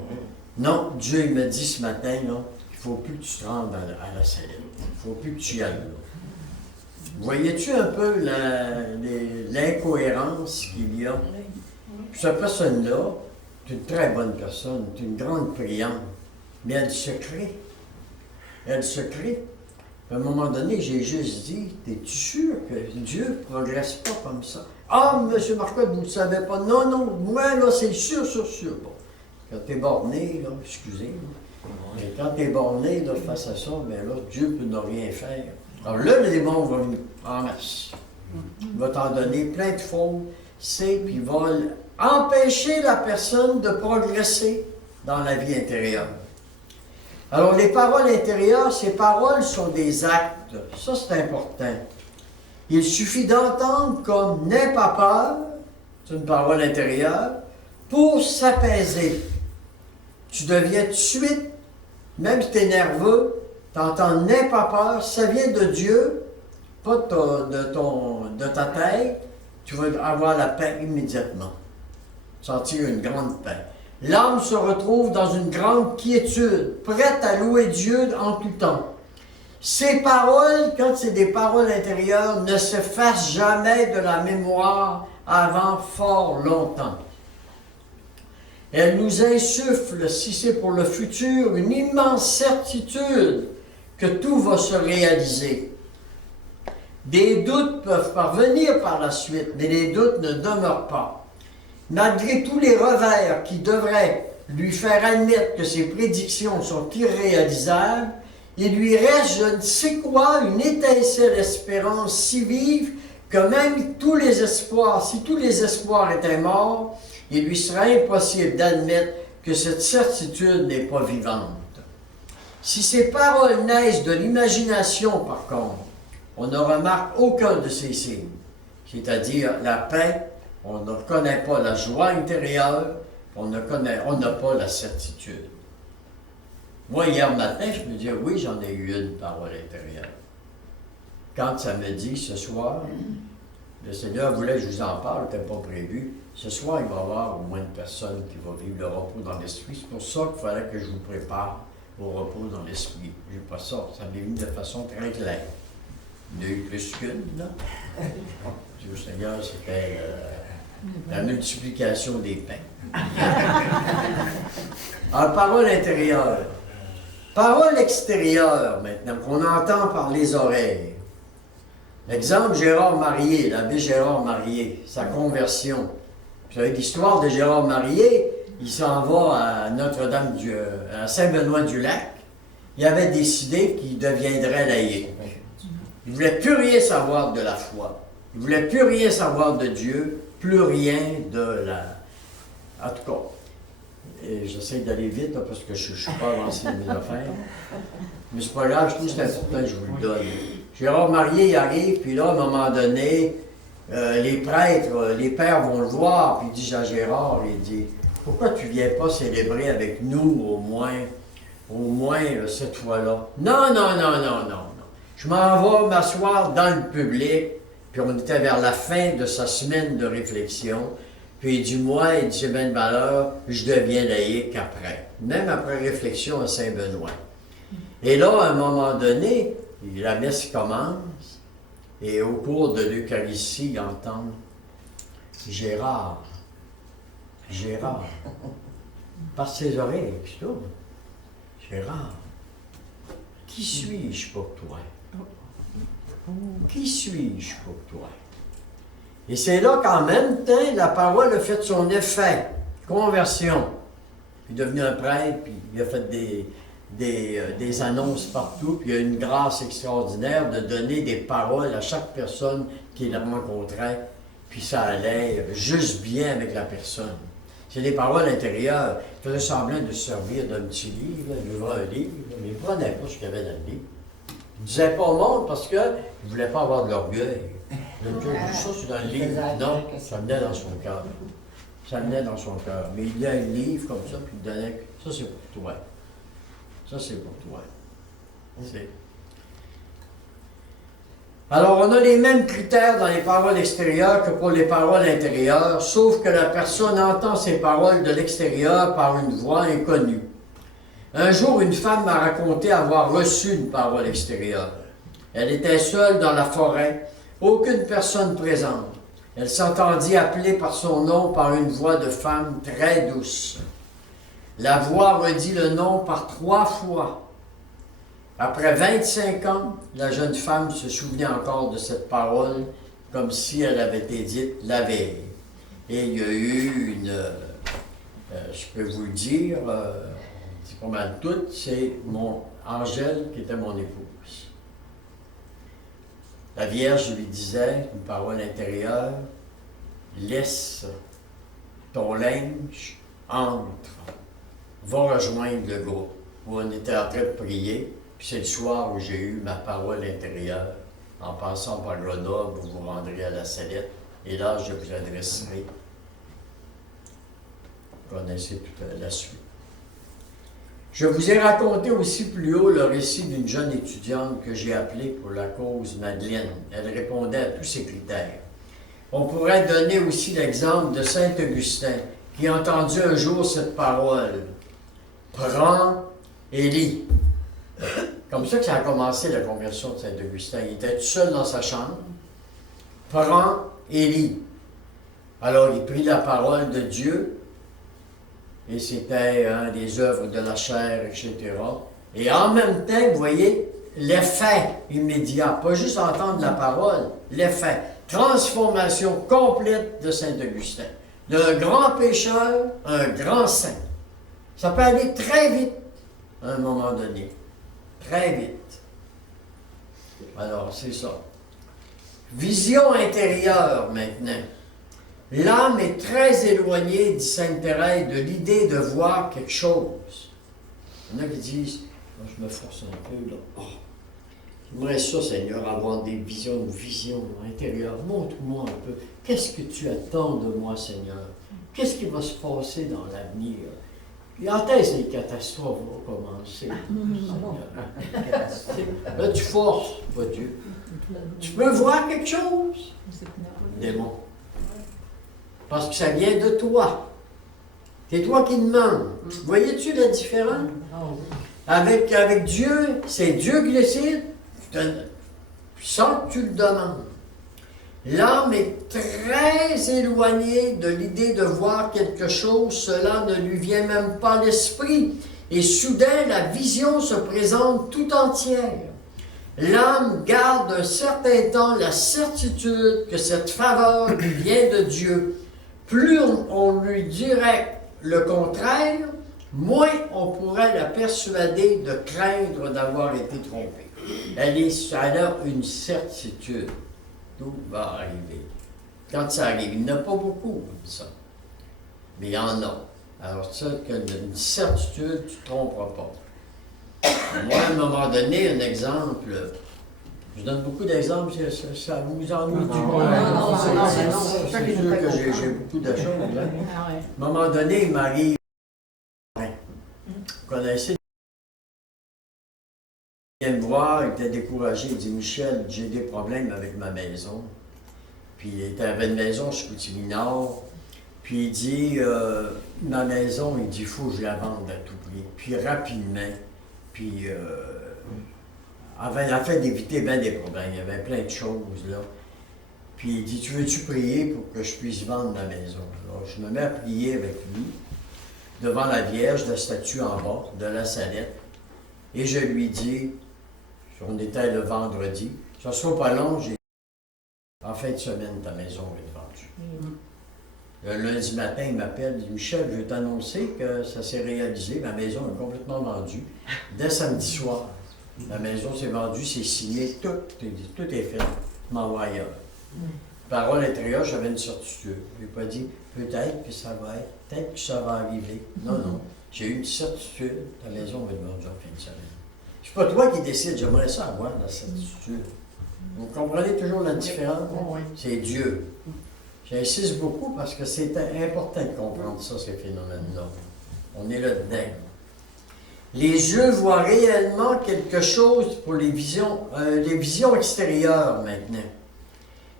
Non, Dieu il me dit ce matin, là, il ne faut plus que tu te rendes à la Salette. Il ne faut plus que tu y ailles là. Voyais-tu un peu l'incohérence qu'il y a? Puis cette personne-là, c'est une très bonne personne, c'est une grande priante, mais elle se crée. Elle se crée. Puis à un moment donné, j'ai juste dit, es-tu sûr que Dieu ne progresse pas comme ça? Ah, M. Marcotte, vous ne le savez pas. Non, non, moi, là, c'est sûr, sûr, sûr. Bon, quand tu es borné, là, excusez, mais quand tu es borné là, face à ça, bien là, Dieu ne peut rien faire. Alors là, le démon va venir en masse. Il va t'en donner plein de fautes, puis il va empêcher la personne de progresser dans la vie intérieure. Alors, les paroles intérieures, ces paroles sont des actes. Ça, c'est important. Il suffit d'entendre comme « n'aie pas peur », c'est une parole intérieure, pour s'apaiser. Tu deviens tout de suite, même si tu es nerveux, tu entends « n'aie pas peur », ça vient de Dieu, pas de ta tête, tu vas avoir la paix immédiatement. Sentir une grande paix. L'âme se retrouve dans une grande quiétude, prête à louer Dieu en tout temps. Ces paroles, quand c'est des paroles intérieures, ne s'effacent jamais de la mémoire avant fort longtemps. Elles nous insufflent, si c'est pour le futur, une immense certitude que tout va se réaliser. Des doutes peuvent parvenir par la suite, mais les doutes ne demeurent pas. Malgré tous les revers qui devraient lui faire admettre que ses prédictions sont irréalisables, il lui reste, je ne sais quoi, une étincelle d'espérance si vive que même tous les espoirs, si tous les espoirs étaient morts, il lui serait impossible d'admettre que cette certitude n'est pas vivante. Si ces paroles naissent de l'imagination, par contre, on ne remarque aucun de ces signes, c'est-à-dire la paix. On ne connaît pas la joie intérieure, on n'a pas la certitude. Moi, hier matin, je me dis, oui, j'en ai eu une parole intérieure. Quand ça me dit, ce soir, le Seigneur voulait que je vous en parle, c'était pas prévu. Ce soir, il va y avoir au moins une personne qui va vivre le repos dans l'esprit. C'est pour ça qu'il fallait que je vous prépare au repos dans l'esprit. Je n'ai pas ça, ça m'est venu de façon très claire. Il y en a eu plus qu'une, là. Dieu Seigneur, c'était la multiplication des pains. Alors, parole intérieure. Parole extérieure, maintenant, qu'on entend par les oreilles. L'exemple, Gérard Marié, l'abbé Gérard Marié, sa conversion. Vous savez l'histoire de Gérard Marié, il s'en va à à Saint-Benoît-du-Lac. Il avait décidé qu'il deviendrait laïc. Il ne voulait plus rien savoir de la foi. Il ne voulait plus rien savoir de Dieu, plus rien de la... En tout cas, j'essaie d'aller vite là, parce que je ne suis pas avancé dans mes affaires. Mais c'est pas grave, je trouve que c'est important que je vous le donne. Gérard Marié, il arrive, puis là, à un moment donné, les prêtres, les pères vont le voir, puis il dit à Gérard, il dit, pourquoi tu ne viens pas célébrer avec nous au moins cette fois-là? Non, non, non, non, non, non. Je m'en vais m'asseoir dans le public, puis on était vers la fin de sa semaine de réflexion. Puis il dit, moi, il dit, c'est bien de valeur, je deviens laïque après. Même après réflexion à Saint-Benoît. Et là, à un moment donné, la messe commence, et au cours de l'Eucharistie, il entend Gérard, Gérard, par ses oreilles, c'est tout. Gérard, qui suis-je pour toi? Qui suis-je pour toi? Et c'est là qu'en même temps, la parole a fait son effet. Conversion. Il est devenu un prêtre, puis il a fait des annonces partout, puis il a une grâce extraordinaire de donner des paroles à chaque personne qu'il rencontrait, puis ça allait juste bien avec la personne. C'est des paroles intérieures. Il faisait semblant de se servir d'un petit livre, il ouvrait un livre, mais il ne prenait pas ce qu'il y avait dans le livre. Il ne disait pas au monde parce qu'il ne voulait pas avoir de l'orgueil. Donc, ça, c'est dans le livre. Non, ça venait dans son cœur. Ça venait dans son cœur. Mais il y a un livre comme ça, puis il donnait. Ça, c'est pour toi. Ça, c'est pour toi. C'est... Alors, on a les mêmes critères dans les paroles extérieures que pour les paroles intérieures, sauf que la personne entend ces paroles de l'extérieur par une voix inconnue. Un jour, une femme m'a raconté avoir reçu une parole extérieure. Elle était seule dans la forêt, aucune personne présente. Elle s'entendit appeler par son nom par une voix de femme très douce. La voix redit le nom par 3 fois. Après 25 ans, la jeune femme se souvenait encore de cette parole comme si elle avait été dite la veille. Et il y a eu une... je peux vous le dire, c'est pas mal tout, c'est mon Angèle qui était mon épouse. La Vierge lui disait, une parole intérieure, laisse ton linge, entre, va rejoindre le groupe où on était en train de prier. Puis c'est le soir où j'ai eu ma parole intérieure. En passant par Grenoble, vous vous rendrez à la Salette. Et là, je vous adresserai. Vous connaissez toute la suite. Je vous ai raconté aussi plus haut le récit d'une jeune étudiante que j'ai appelée pour la cause Madeleine. Elle répondait à tous ces critères. On pourrait donner aussi l'exemple de saint Augustin, qui a entendu un jour cette parole. Prends et lis. Comme ça que ça a commencé la conversion de Saint-Augustin. Il était tout seul dans sa chambre. Prends et lis. Alors il prit la parole de Dieu, et c'était des œuvres de la chair, etc. Et en même temps, vous voyez, l'effet immédiat, pas juste entendre la parole, l'effet. Transformation complète de Saint-Augustin. D'un grand pécheur, un grand saint. Ça peut aller très vite à un moment donné. Très vite. Alors, c'est ça. Vision intérieure maintenant. L'âme est très éloignée, dit Sainte Thérèse, de l'idée de voir quelque chose. Il y en a qui disent, moi je me force un peu, là. Oh, j'aimerais ça, Seigneur, avoir des visions, une vision intérieure. Montre-moi un peu. Qu'est-ce que tu attends de moi, Seigneur? Qu'est-ce qui va se passer dans l'avenir? Quand est-ce que les catastrophes vont commencer? Là, tu forces, pas Dieu. Tu peux voir quelque chose? Démon. Parce que ça vient de toi. C'est toi qui demandes. Voyez-tu la différence? Avec Dieu, c'est Dieu qui décide, sans que tu le demandes. L'âme est très éloignée de l'idée de voir quelque chose, cela ne lui vient même pas à l'esprit. Et soudain, la vision se présente tout entière. L'âme garde un certain temps la certitude que cette faveur lui vient de Dieu. Plus on lui dirait le contraire, moins on pourrait la persuader de craindre d'avoir été trompée. Elle a une certitude. Tout va arriver. Quand ça arrive, il n'y en a pas beaucoup de ça. Mais il y en a. Alors ça, une certitude, tu ne te tromperas pas. Moi, à un moment donné, un exemple, je donne beaucoup d'exemples, ça vous ennuie du monde. C'est sûr que j'ai beaucoup de choses. À un moment donné, il m'arrive, vous connaissez, il vient me voir, il était découragé, il dit « Michel, j'ai des problèmes avec ma maison. » Puis il avait une maison chez Chicoutimi-Nord, Puis il dit, ma maison, il dit, il faut que je la vende à tout prix. Puis rapidement, puis afin d'éviter bien des problèmes, il y avait plein de choses là. Puis il dit, tu veux-tu prier pour que je puisse vendre ma maison? Alors je me mets à prier avec lui, devant la Vierge, la statue en bas, de la Salette. Et je lui dis, on était le vendredi, ça ne sera pas long, en fin de semaine, ta maison va être vendue. Le lundi matin, il m'appelle, il dit, Michel, je veux t'annoncer que ça s'est réalisé, ma maison est complètement vendue. Dès samedi soir, la maison s'est vendue, c'est signé, tout est fait, je m'envoie ailleurs. Parole intérieure, j'avais une certitude. Je n'ai pas dit, peut-être que ça va être, peut-être que ça va arriver. Non, j'ai eu une certitude, ta maison va être vendue en fin de semaine. C'est pas toi qui décides, j'aimerais ça avoir la certitude. Vous comprenez toujours la différence? Oui. C'est Dieu. J'insiste beaucoup parce que c'est important de comprendre ça, ces phénomènes-là. On est là-dedans. Les yeux voient réellement quelque chose pour les visions extérieures maintenant.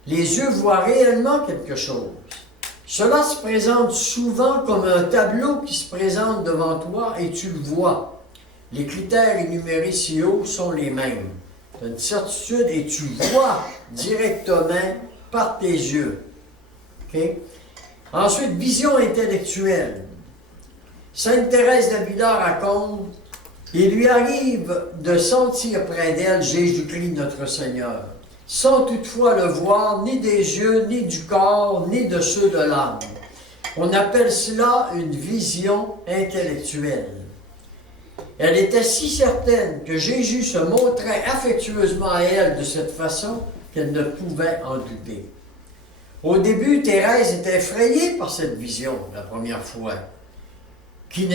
Les yeux voient réellement quelque chose. Cela se présente souvent comme un tableau qui se présente devant toi et tu le vois. Les critères énumérés ci haut sont les mêmes. Tu as une certitude et tu vois directement par tes yeux. Okay? Ensuite, vision intellectuelle. Sainte Thérèse d'Avila raconte, il lui arrive de sentir près d'elle Jésus-Christ notre Seigneur, sans toutefois le voir ni des yeux, ni du corps, ni de ceux de l'âme. On appelle cela une vision intellectuelle. Elle était si certaine que Jésus se montrait affectueusement à elle de cette façon qu'elle ne pouvait en douter. Au début, Thérèse était effrayée par cette vision la première fois, qui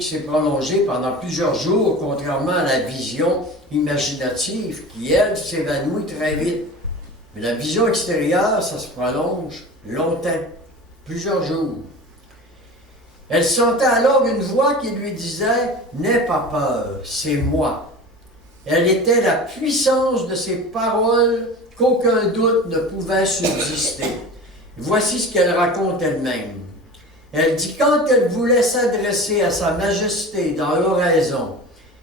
s'est prolongée pendant plusieurs jours, contrairement à la vision imaginative qui, elle, s'évanouit très vite. Mais la vision extérieure, ça se prolonge longtemps, plusieurs jours. Elle sentait alors une voix qui lui disait « N'aie pas peur, c'est moi ». Elle était la puissance de ces paroles qu'aucun doute ne pouvait subsister. Voici ce qu'elle raconte elle-même. Elle dit quand elle voulait s'adresser à sa majesté dans l'oraison,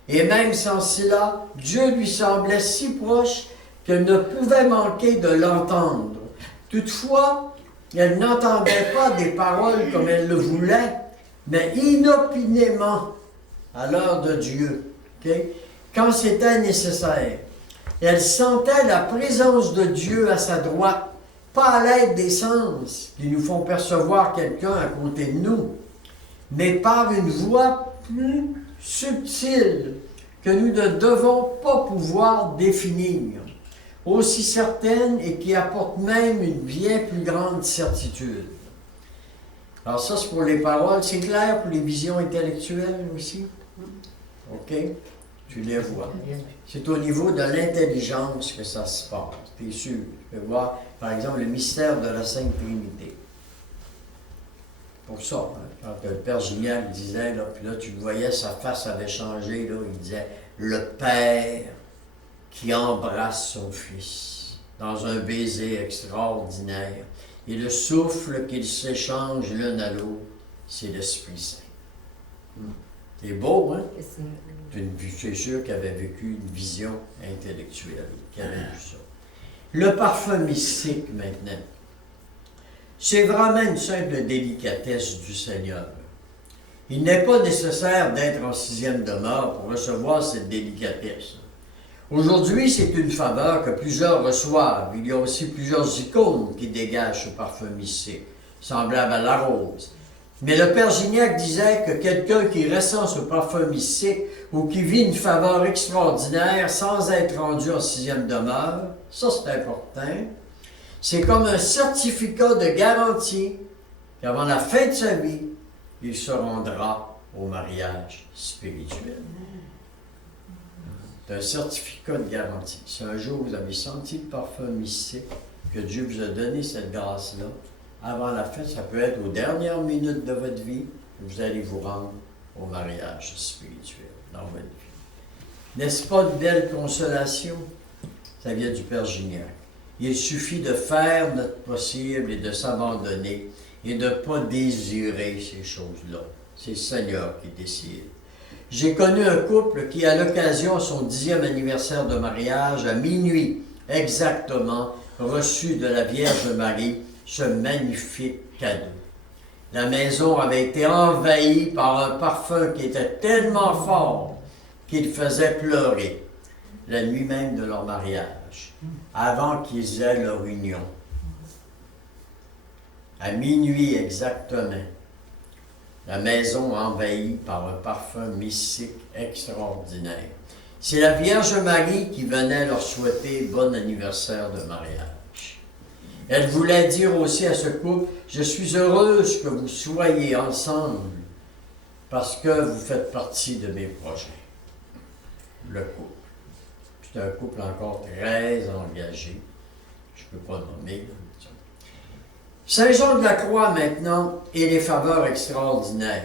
et même sans cela, Dieu lui semblait si proche qu'elle ne pouvait manquer de l'entendre. Toutefois, elle n'entendait pas des paroles comme elle le voulait, mais inopinément à l'heure de Dieu, okay? Quand c'était nécessaire. Elle sentait la présence de Dieu à sa droite, pas à l'aide des sens qui nous font percevoir quelqu'un à côté de nous, mais par une voix plus subtile que nous ne devons pas pouvoir définir, aussi certaine et qui apporte même une bien plus grande certitude. Alors ça, c'est pour les paroles. C'est clair pour les visions intellectuelles aussi? OK? Tu les vois. C'est au niveau de l'intelligence que ça se passe. Tu es sûr. Tu peux voir, par exemple, le mystère de la Sainte Trinité. Pour ça, hein, quand le Père Gignac disait, là, puis là, tu le voyais, sa face avait changé, là, il disait « Le Père qui embrasse son Fils dans un baiser extraordinaire. Et le souffle qu'ils s'échangent l'un à l'autre, c'est l'Esprit Saint. » C'est beau, hein? C'est sûr qu'elle avait vécu une vision intellectuelle, qu'elle avait vu ça. Le parfum mystique, maintenant. C'est vraiment une simple délicatesse du Seigneur. Il n'est pas nécessaire d'être en 6e demeure pour recevoir cette délicatesse. Aujourd'hui, c'est une faveur que plusieurs reçoivent. Il y a aussi plusieurs icônes qui dégagent ce parfum mystique, semblable à la rose. Mais le Père Gignac disait que quelqu'un qui ressent ce parfum mystique ou qui vit une faveur extraordinaire sans être rendu en 6e demeure, ça c'est important, c'est comme un certificat de garantie qu'avant la fin de sa vie, il se rendra au mariage spirituel. C'est un certificat de garantie. Si un jour vous avez senti le parfum mystique, que Dieu vous a donné cette grâce-là, avant la fin, ça peut être aux dernières minutes de votre vie, vous allez vous rendre au mariage spirituel dans votre vie. N'est-ce pas une belle consolation? Ça vient du Père Gignac. Il suffit de faire notre possible et de s'abandonner, et de ne pas désirer ces choses-là. C'est le Seigneur qui décide. J'ai connu un couple qui, à l'occasion de son 10e anniversaire de mariage, à minuit exactement, reçu de la Vierge Marie ce magnifique cadeau. La maison avait été envahie par un parfum qui était tellement fort qu'il faisait pleurer la nuit même de leur mariage, avant qu'ils aient leur union. À minuit exactement, la maison envahie par un parfum mystique extraordinaire. C'est la Vierge Marie qui venait leur souhaiter bon anniversaire de mariage. Elle voulait dire aussi à ce couple, « Je suis heureuse que vous soyez ensemble parce que vous faites partie de mes projets. » Le couple. C'est un couple encore très engagé. Je ne peux pas nommer. Saint Jean de la Croix maintenant et les faveurs extraordinaires.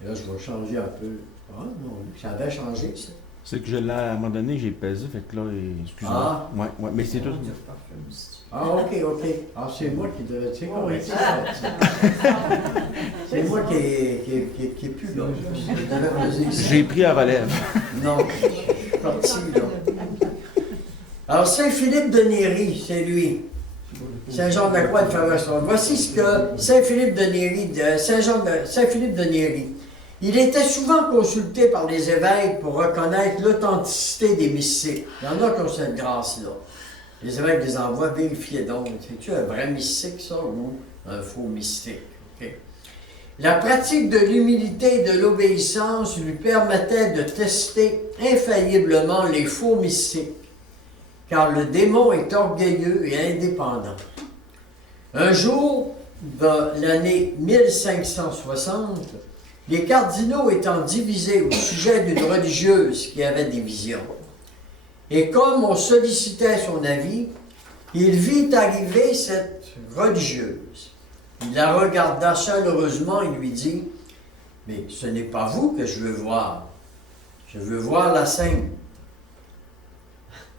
Et là, je vais changer un peu. Ah non, ça avait changé, ça. C'est que je l'ai, à un moment donné, j'ai pesé, fait que là, excusez-moi. Ah. Ouais, mais c'est tout. Ah, ok. Ah, c'est moi qui devais dire. Oh, oui. C'est moi qui est plus là. Je devais peser ici. J'ai pris à relève. Non, je suis parti là. Alors, Saint-Philippe de Néri, c'est lui. Saint-Jean de la Croix de faveur extraordinaire. Voici ce que Saint-Philippe de Néri, Saint-Philippe de Néri. Il était souvent consulté par les évêques pour reconnaître l'authenticité des mystiques. Il y en a qui ont cette grâce-là. Les évêques les envoient vérifier donc. C'est-tu un vrai mystique, ça, ou un faux mystique? Okay. La pratique de l'humilité et de l'obéissance lui permettait de tester infailliblement les faux mystiques, car le démon est orgueilleux et indépendant. Un jour de l'année 1560, les cardinaux étant divisés au sujet d'une religieuse qui avait des visions, et comme on sollicitait son avis, il vit arriver cette religieuse. Il la regarda chaleureusement et lui dit, « Mais ce n'est pas vous que je veux voir, je veux voir la sainte. »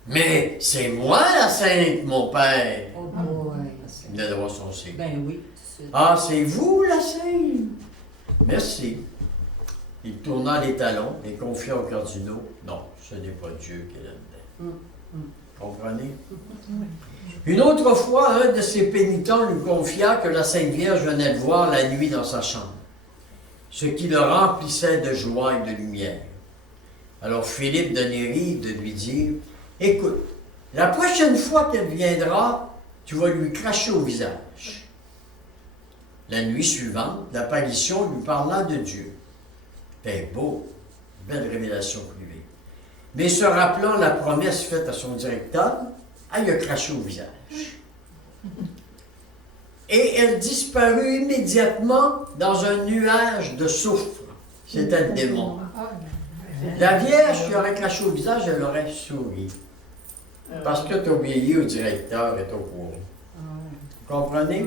« Mais c'est moi la sainte, mon père! » Oh boy. Il a droit son signe. Ben oui. « Ah, c'est vous la sainte! » Merci. Il tourna les talons et confia aux cardinaux, « Non, ce n'est pas Dieu qui est là-dedans. » Comprenez? Une autre fois, un de ses pénitents lui confia que la Sainte Vierge venait le voir la nuit dans sa chambre, ce qui le remplissait de joie et de lumière. Alors Philippe de Néri de lui dire, « Écoute, la prochaine fois qu'elle viendra, tu vas lui cracher au visage. » La nuit suivante, l'apparition lui parla de Dieu. C'était beau, belle révélation privée. Mais se rappelant la promesse faite à son directeur, elle a craché au visage. Et elle disparut immédiatement dans un nuage de soufre. C'était le démon. La Vierge qui aurait craché au visage, elle aurait souri. Parce que tu as obéi au directeur et au courant. Vous comprenez?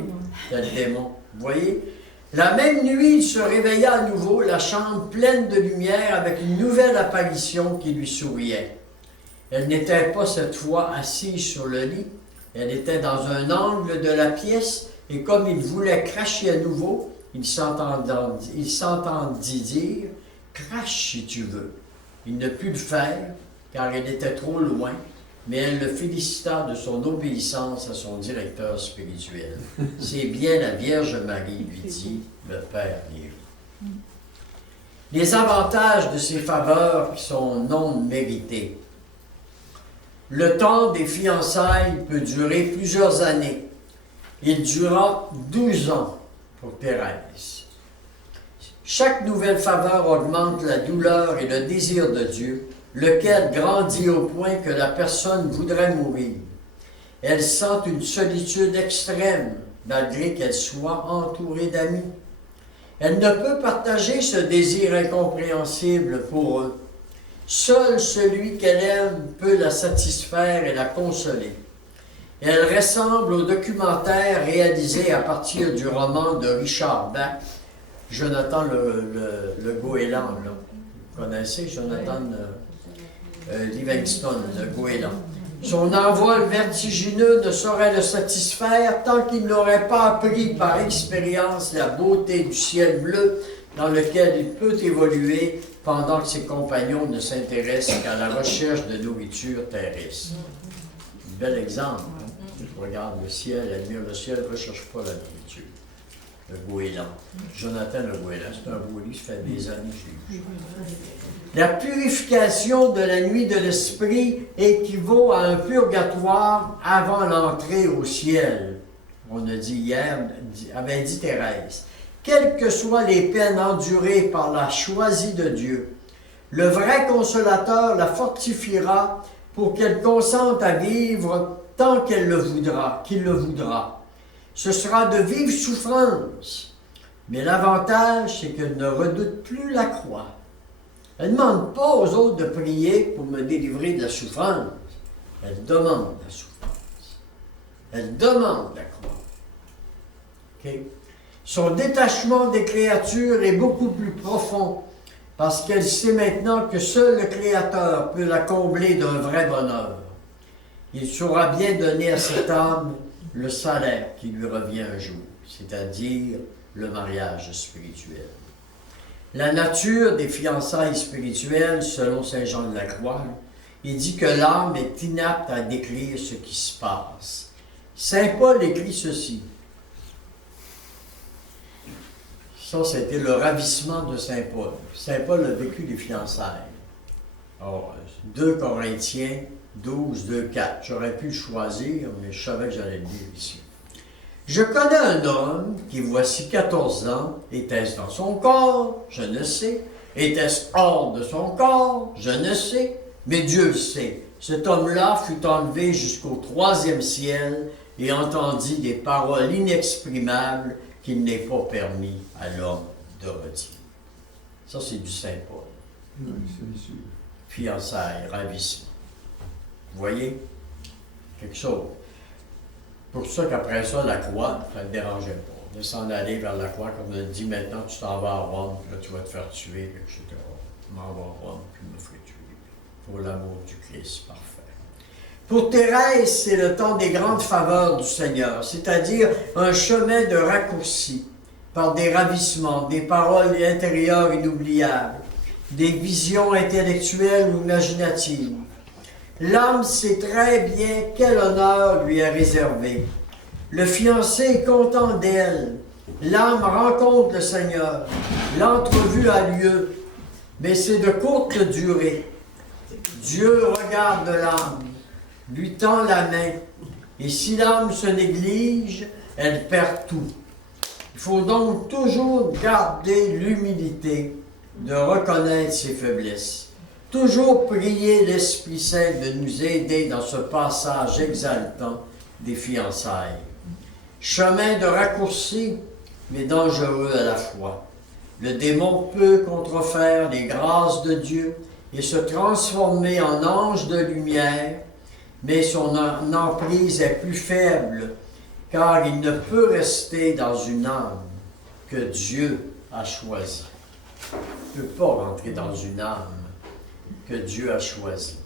C'est le démon. Vous voyez? La même nuit, il se réveilla à nouveau, la chambre pleine de lumière, avec une nouvelle apparition qui lui souriait. Elle n'était pas cette fois assise sur le lit, elle était dans un angle de la pièce, et comme il voulait cracher à nouveau, il s'entendit dire « Crache si tu veux ». Il ne put le faire, car elle était trop loin, mais elle le félicita de son obéissance à son directeur spirituel. C'est bien la Vierge Marie, lui dit le Père Néri. Les avantages de ces faveurs qui sont non méritées. Le temps des fiançailles peut durer plusieurs années. Il dura 12 ans pour Thérèse. Chaque nouvelle faveur augmente la douleur et le désir de Dieu, lequel grandit au point que la personne voudrait mourir. Elle sent une solitude extrême, malgré qu'elle soit entourée d'amis. Elle ne peut partager ce désir incompréhensible pour eux. Seul celui qu'elle aime peut la satisfaire et la consoler. Elle ressemble au documentaire réalisé à partir du roman de Richard Bach, Jonathan le Goéland. Là. Vous connaissez Jonathan Livingston, le Goéland. Son envol vertigineux ne saurait le satisfaire tant qu'il n'aurait pas appris par expérience la beauté du ciel bleu dans lequel il peut évoluer pendant que ses compagnons ne s'intéressent qu'à la recherche de nourriture terrestre. Un bel exemple. Hein? Je regarde le ciel, admire le ciel, ne recherche pas la nourriture. Le goéland. Jonathan le goéland, c'est un beau livre, ça fait des années que je l'ai lu. La purification de la nuit de l'esprit équivaut à un purgatoire avant l'entrée au ciel. On a dit hier, avait dit Thérèse. Quelles que soient les peines endurées par la choisie de Dieu, le vrai consolateur la fortifiera pour qu'elle consente à vivre tant qu'elle le voudra, qu'il le voudra. Ce sera de vives souffrances, mais l'avantage, c'est qu'elle ne redoute plus la croix. Elle ne demande pas aux autres de prier pour me délivrer de la souffrance. Elle demande la souffrance. Elle demande la croix. Okay? Son détachement des créatures est beaucoup plus profond parce qu'elle sait maintenant que seul le Créateur peut la combler d'un vrai bonheur. Il saura bien donner à cette âme le salaire qui lui revient un jour, c'est-à-dire le mariage spirituel. La nature des fiançailles spirituelles, selon saint Jean de la Croix, il dit que l'âme est inapte à décrire ce qui se passe. Saint Paul écrit ceci. Ça, c'était le ravissement de Saint Paul. Saint Paul a vécu les fiançailles. Alors, 2 Corinthiens 12, 2, 4. J'aurais pu le choisir, mais je savais que j'allais le lire ici. Je connais un homme qui, voici 14 ans, était-ce dans son corps? Je ne sais. Était-ce hors de son corps? Je ne sais. Mais Dieu le sait. Cet homme-là fut enlevé jusqu'au 3e ciel et entendit des paroles inexprimables qu'il n'est pas permis à l'homme de redire. Ça, c'est du Saint Paul. Oui, c'est sûr. Fiançailles, ravissement. Vous voyez? Quelque chose. Pour ça qu'après ça, la croix, ça ne le dérangeait pas. De s'en aller vers la croix, comme on a dit, maintenant tu t'en vas à Rome, puis là tu vas te faire tuer, etc. Je m'en vais à Rome, puis je me ferai tuer. Pour l'amour du Christ, parfait. Pour Thérèse, c'est le temps des grandes faveurs du Seigneur, c'est-à-dire un chemin de raccourci, par des ravissements, des paroles intérieures inoubliables, des visions intellectuelles ou imaginatives. L'âme sait très bien quel honneur lui est réservé. Le fiancé est content d'elle. L'âme rencontre le Seigneur. L'entrevue a lieu, mais c'est de courte durée. Dieu regarde l'âme, lui tend la main, et si l'âme se néglige, elle perd tout. Il faut donc toujours garder l'humilité de reconnaître ses faiblesses. Toujours prier l'Esprit Saint de nous aider dans ce passage exaltant des fiançailles. Chemin de raccourci, mais dangereux à la fois. Le démon peut contrefaire les grâces de Dieu et se transformer en ange de lumière, mais son emprise est plus faible, car il ne peut rester dans une âme que Dieu a choisie. Il ne peut pas rentrer dans une âme que Dieu a choisi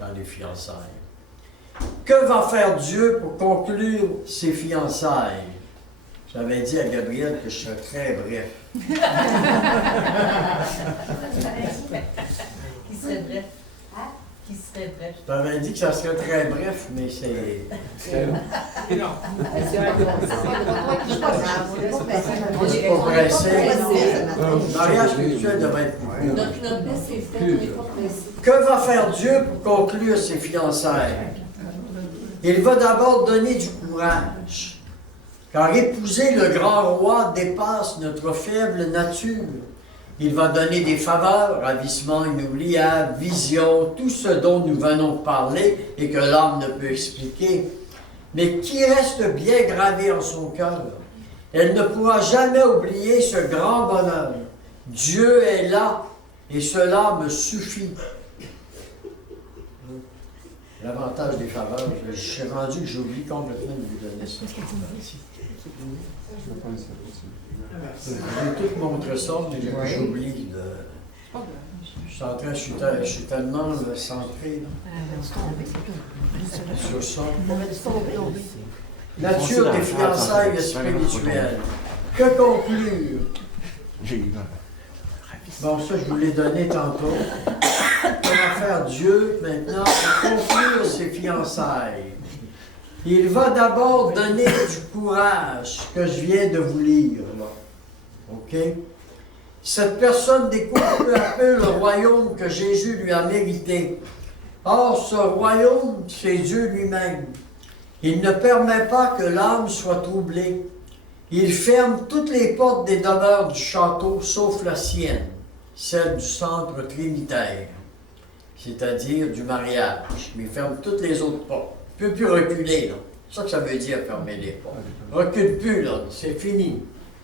dans les fiançailles. Que va faire Dieu pour conclure ses fiançailles? J'avais dit à Gabriel que je serais très bref. Qui serait bref? Qui serait bref? J'avais dit que ça serait très bref, mais c'est... On n'est pas pressé. Le mariage spirituel devrait être plus. Notre messe est faite, on n'est pas pressé. Que va faire Dieu pour conclure ses fiançailles? Il va d'abord donner du courage, car épouser le grand roi dépasse notre faible nature. Il va donner des faveurs, ravissements inoubliables, visions, tout ce dont nous venons de parler et que l'âme ne peut expliquer, mais qui reste bien gravé en son cœur. Elle ne pourra jamais oublier ce grand bonheur. Dieu est là et cela me suffit. L'avantage des faveurs, je suis rendu que j'oublie complètement de lui donner ça. J'ai tout montré ça, mais j'oublie de... Je suis tellement centré sur ça. Nature des fiançailles spirituelles. Que conclure? Bon, ça, je vous l'ai donné tantôt. Comment faire Dieu maintenant pour conclure ses fiançailles? Il va d'abord donner du courage, que je viens de vous lire, là. OK? Cette personne découvre peu à peu le royaume que Jésus lui a mérité. Or, ce royaume, c'est Dieu lui-même. Il ne permet pas que l'âme soit troublée. Il ferme toutes les portes des demeures du château, sauf la sienne, celle du centre trinitaire, c'est-à-dire du mariage. Mais il ferme toutes les autres portes. Il ne peut plus reculer, là. C'est ça que ça veut dire, fermer les portes. Recule plus, là. C'est fini.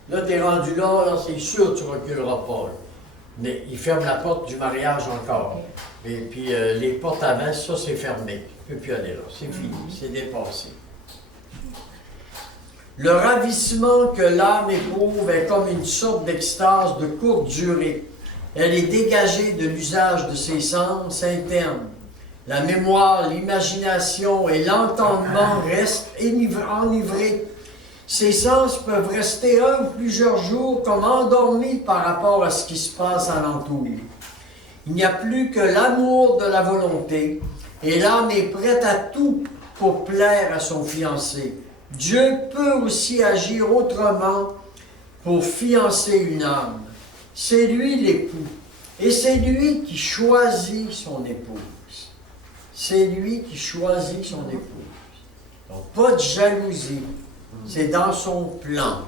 Là, tu es rendu là, c'est sûr que tu ne reculeras pas. Là. Mais il ferme la porte du mariage encore. Et puis, les portes avant, ça, c'est fermé. Tu ne peux plus aller là. C'est fini. C'est dépassé. Le ravissement que l'âme éprouve est comme une sorte d'extase de courte durée. Elle est dégagée de l'usage de ses sens internes. La mémoire, l'imagination et l'entendement restent enivrés. Ces sens peuvent rester un ou plusieurs jours comme endormis par rapport à ce qui se passe alentour. Il n'y a plus que l'amour de la volonté et l'âme est prête à tout pour plaire à son fiancé. Dieu peut aussi agir autrement pour fiancer une âme. C'est lui l'époux et c'est lui qui choisit son épouse. C'est lui qui choisit son épouse. Donc, pas de jalousie. C'est dans son plan.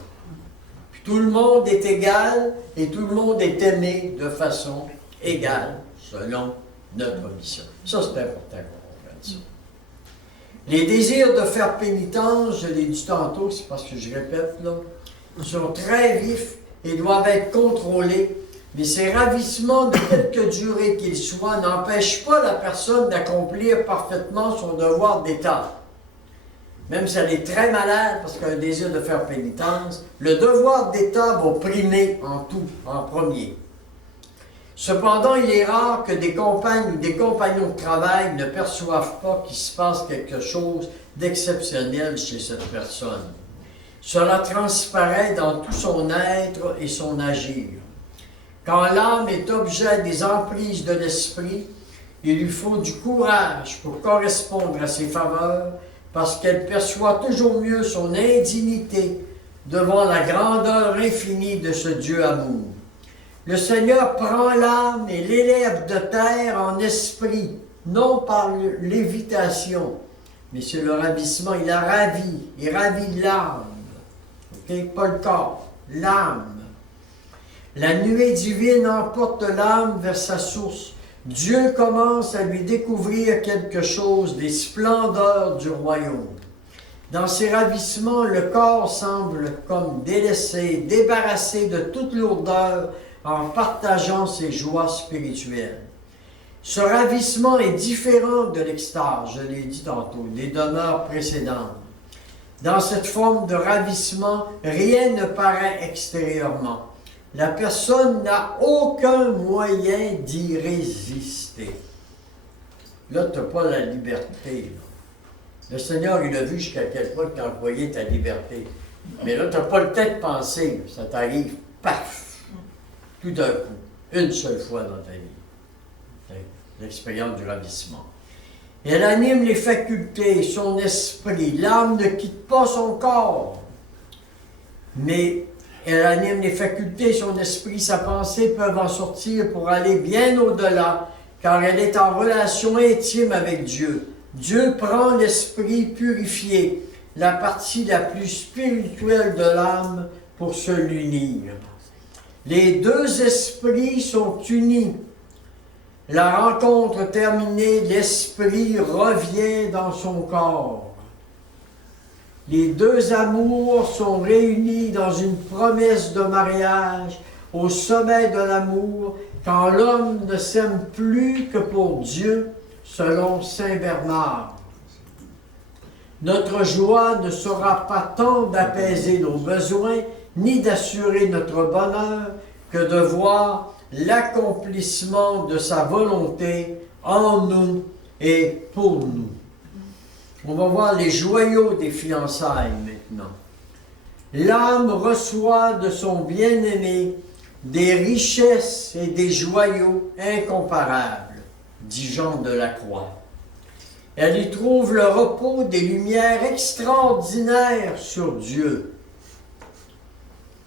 Puis tout le monde est égal et tout le monde est aimé de façon égale selon notre mission. Ça, c'est important qu'on comprenne ça. Les désirs de faire pénitence, je l'ai dit tantôt, c'est parce que je répète là, sont très vifs et doivent être contrôlés. Mais ces ravissements, de quelque durée qu'ils soient, n'empêchent pas la personne d'accomplir parfaitement son devoir d'État. Même si elle est très malade parce qu'elle a un désir de faire pénitence, le devoir d'État va primer en tout, en premier. Cependant, il est rare que des compagnes ou des compagnons de travail ne perçoivent pas qu'il se passe quelque chose d'exceptionnel chez cette personne. Cela transparaît dans tout son être et son agir. Quand l'âme est objet des emprises de l'esprit, il lui faut du courage pour correspondre à ses faveurs, parce qu'elle perçoit toujours mieux son indignité devant la grandeur infinie de ce Dieu amour. Le Seigneur prend l'âme et l'élève de terre en esprit, non par l'évitation, mais c'est le ravissement. Il la ravit, il ravit l'âme, okay? Pas le corps, l'âme. La nuée divine emporte l'âme vers sa source. Dieu commence à lui découvrir quelque chose des splendeurs du royaume. Dans ces ravissements, le corps semble comme délaissé, débarrassé de toute lourdeur en partageant ses joies spirituelles. Ce ravissement est différent de l'extase, je l'ai dit tantôt, des demeures précédentes. Dans cette forme de ravissement, rien ne paraît extérieurement. La personne n'a aucun moyen d'y résister. Là, tu n'as pas la liberté. Là. Le Seigneur, il a vu jusqu'à quel point tu as employé ta liberté. Mais là, tu n'as pas le temps de penser. Ça t'arrive, paf, tout d'un coup, une seule fois dans ta vie. L'expérience du ravissement. Elle anime les facultés, son esprit. L'âme ne quitte pas son corps. Mais elle anime les facultés, son esprit, sa pensée peuvent en sortir pour aller bien au-delà, car elle est en relation intime avec Dieu. Dieu prend l'esprit purifié, la partie la plus spirituelle de l'âme, pour se l'unir. Les deux esprits sont unis. La rencontre terminée, l'esprit revient dans son corps. Les deux amours sont réunis dans une promesse de mariage au sommet de l'amour, quand l'homme ne s'aime plus que pour Dieu, selon saint Bernard. Notre joie ne sera pas tant d'apaiser nos besoins, ni d'assurer notre bonheur, que de voir l'accomplissement de sa volonté en nous et pour nous. On va voir les joyaux des fiançailles maintenant. L'âme reçoit de son bien-aimé des richesses et des joyaux incomparables, dit Jean de la Croix. Elle y trouve le repos des lumières extraordinaires sur Dieu.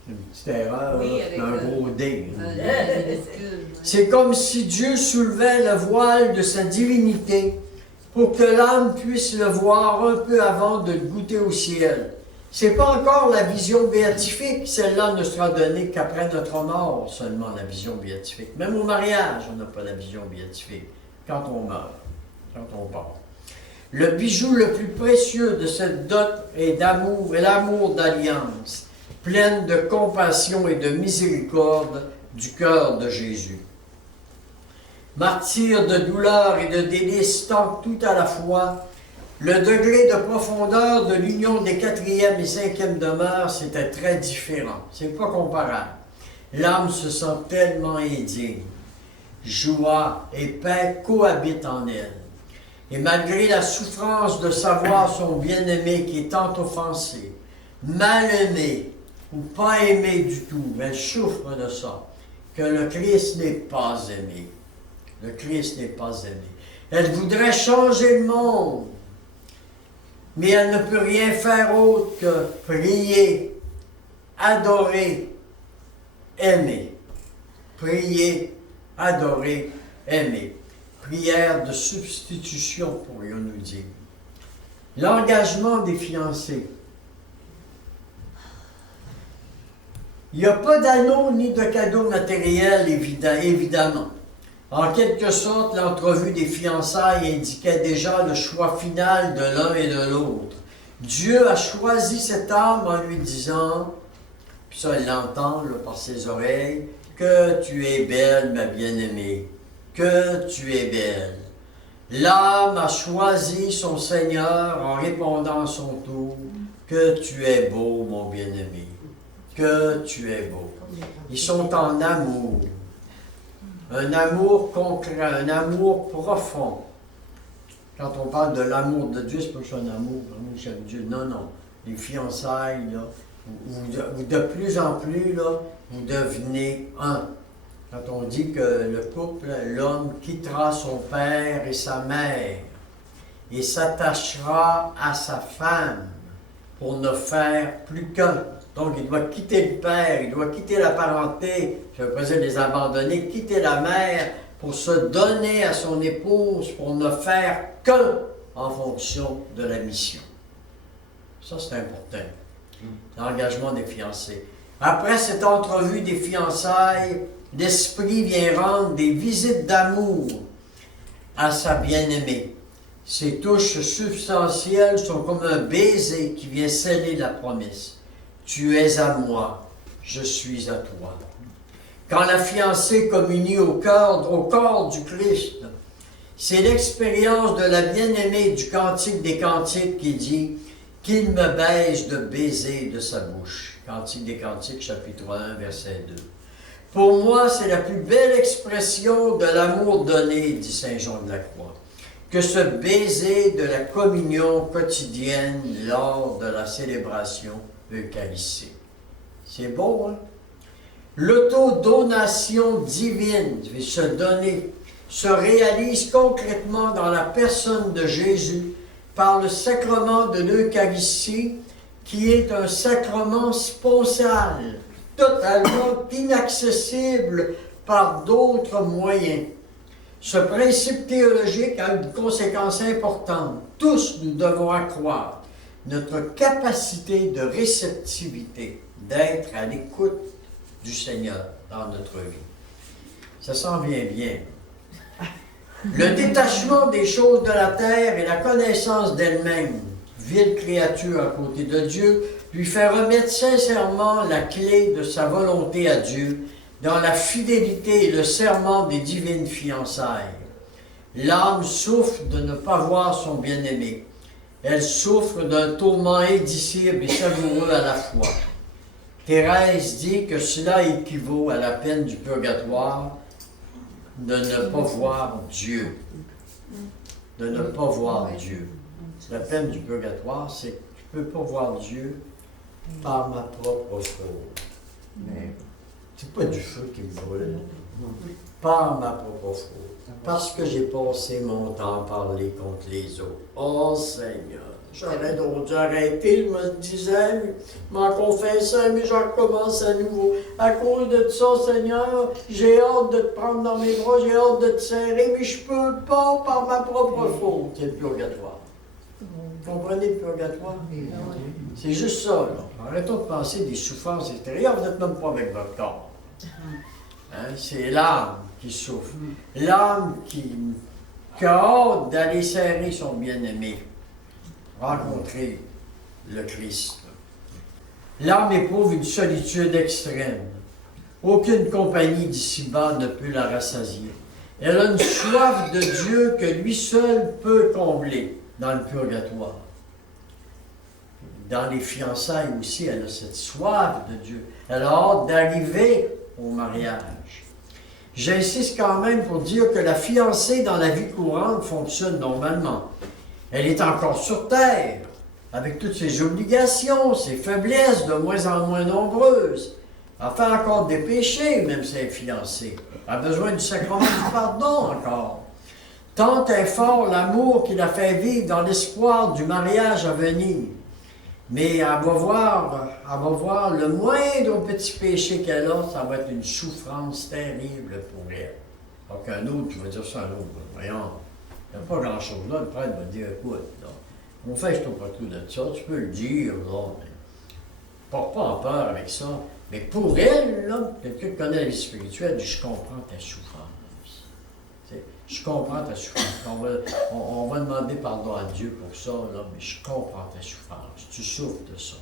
Une petite erreur, Oui, là, avec un gros D. minuscule. C'est comme si Dieu soulevait le voile de sa divinité pour que l'âme puisse le voir un peu avant de le goûter au ciel. C'est pas encore la vision béatifique, celle-là ne sera donnée qu'après notre mort seulement, la vision béatifique. Même au mariage, on n'a pas la vision béatifique, quand on meurt, quand on part. Le bijou le plus précieux de cette dot est d'amour et l'amour d'alliance, pleine de compassion et de miséricorde du cœur de Jésus. Martyr de douleur et de délices tant tout à la fois, le degré de profondeur de l'union des 4e et 5e demeures, c'était très différent. C'est pas comparable. L'âme se sent tellement indigne. Joie et paix cohabitent en elle. Et malgré la souffrance de savoir son bien-aimé qui est tant offensé, mal aimé ou pas aimé du tout, elle souffre de ça, que le Christ n'est pas aimé. Le Christ n'est pas aimé. Elle voudrait changer le monde, mais elle ne peut rien faire autre que prier, adorer, aimer. Prier, adorer, aimer. Prière de substitution, pourrions-nous dire. L'engagement des fiancés. Il n'y a pas d'anneau ni de cadeau matériel, évidemment. En quelque sorte, l'entrevue des fiançailles indiquait déjà le choix final de l'un et de l'autre. Dieu a choisi cette âme en lui disant, puis ça il l'entend là, par ses oreilles, « Que tu es belle, ma bien-aimée, que tu es belle. » L'âme a choisi son Seigneur en répondant à son tour, « Que tu es beau, mon bien-aimé, que tu es beau. » Ils sont en amour. Un amour concret, un amour profond. Quand on parle de l'amour de Dieu, c'est pas juste un amour j'aime Dieu. Non, non. Les fiançailles, là, vous de plus en plus, là, vous devenez un. Quand on dit que le couple, l'homme quittera son père et sa mère et s'attachera à sa femme pour ne faire plus qu'un. Donc, il doit quitter le père, il doit quitter la parenté, je veux pas dire les abandonner, quitter la mère pour se donner à son épouse, pour ne faire qu'un en fonction de la mission. Ça, c'est important. L'engagement des fiancés. Après cette entrevue des fiançailles, l'Esprit vient rendre des visites d'amour à sa bien-aimée. Ces touches substantielles sont comme un baiser qui vient sceller la promesse. Tu es à moi, je suis à toi. Quand la fiancée communie au corps du Christ, c'est l'expérience de la bien-aimée du Cantique des Cantiques qui dit « Qu'il me baise de baiser de sa bouche ». Cantique des Cantiques, chapitre 1, verset 2. Pour moi, c'est la plus belle expression de l'amour donné, dit Saint Jean de la Croix, que ce baiser de la communion quotidienne lors de la célébration eucharistique. C'est beau, hein? L'autodonation divine, se donner, se réalise concrètement dans la personne de Jésus par le sacrement de l'Eucharistie, qui est un sacrement sponsal, totalement inaccessible par d'autres moyens. Ce principe théologique a une conséquence importante. Tous nous devons accroître notre capacité de réceptivité, d'être à l'écoute du Seigneur dans notre vie. Ça s'en vient bien. Le détachement des choses de la terre et la connaissance d'elle-même, vile créature à côté de Dieu, lui fait remettre sincèrement la clé de sa volonté à Dieu dans la fidélité et le serment des divines fiançailles. L'âme souffre de ne pas voir son bien-aimé. Elle souffre d'un tourment indicible et savoureux à la fois. Thérèse dit que cela équivaut à la peine du purgatoire de ne pas voir Dieu. De ne pas voir Dieu. La peine du purgatoire, c'est que tu ne peux pas voir Dieu par ma propre faute. C'est pas du feu qui me brûle. Par ma propre faute. Parce que j'ai passé mon temps à parler contre les autres. Oh Seigneur, j'aurais donc dû arrêter, je me disais, m'en confessais, mais je recommence à nouveau. À cause de ça, Seigneur, j'ai hâte de te prendre dans mes bras, j'ai hâte de te serrer, mais je peux pas par ma propre faute. C'est le purgatoire. Vous comprenez le purgatoire? C'est juste ça, là. Arrêtons de penser des souffrances extérieures, vous n'êtes même pas avec votre corps. Hein? C'est l'âme qui souffre. L'âme qui a hâte d'aller serrer son bien-aimé, rencontrer le Christ. L'âme éprouve une solitude extrême. Aucune compagnie d'ici-bas ne peut la rassasier. Elle a une soif de Dieu que lui seul peut combler dans le purgatoire. Dans les fiançailles aussi, elle a cette soif de Dieu. Elle a hâte d'arriver au mariage. J'insiste quand même pour dire que la fiancée dans la vie courante fonctionne normalement. Elle est encore sur terre, avec toutes ses obligations, ses faiblesses de moins en moins nombreuses. Elle fait encore des péchés, même si elle est fiancée. Elle a besoin du sacrement du pardon encore. Tant est fort l'amour qui la fait vivre dans l'espoir du mariage à venir. Mais elle va voir le moindre petit péché qu'elle a, ça va être une souffrance terrible pour elle. Donc un autre qui va dire ça à l'autre, voyons, il n'y a pas grand-chose là, le prêtre va dire, écoute, là, on fait je pas tout de ça, tu peux le dire, là, mais porte pas en peur avec ça. Mais pour elle, là, quelqu'un qui connaît la vie spirituelle, dit, je comprends ta souffrance. Je comprends ta souffrance. On va demander pardon à Dieu pour ça, là, mais je comprends ta souffrance. Tu souffres de ça.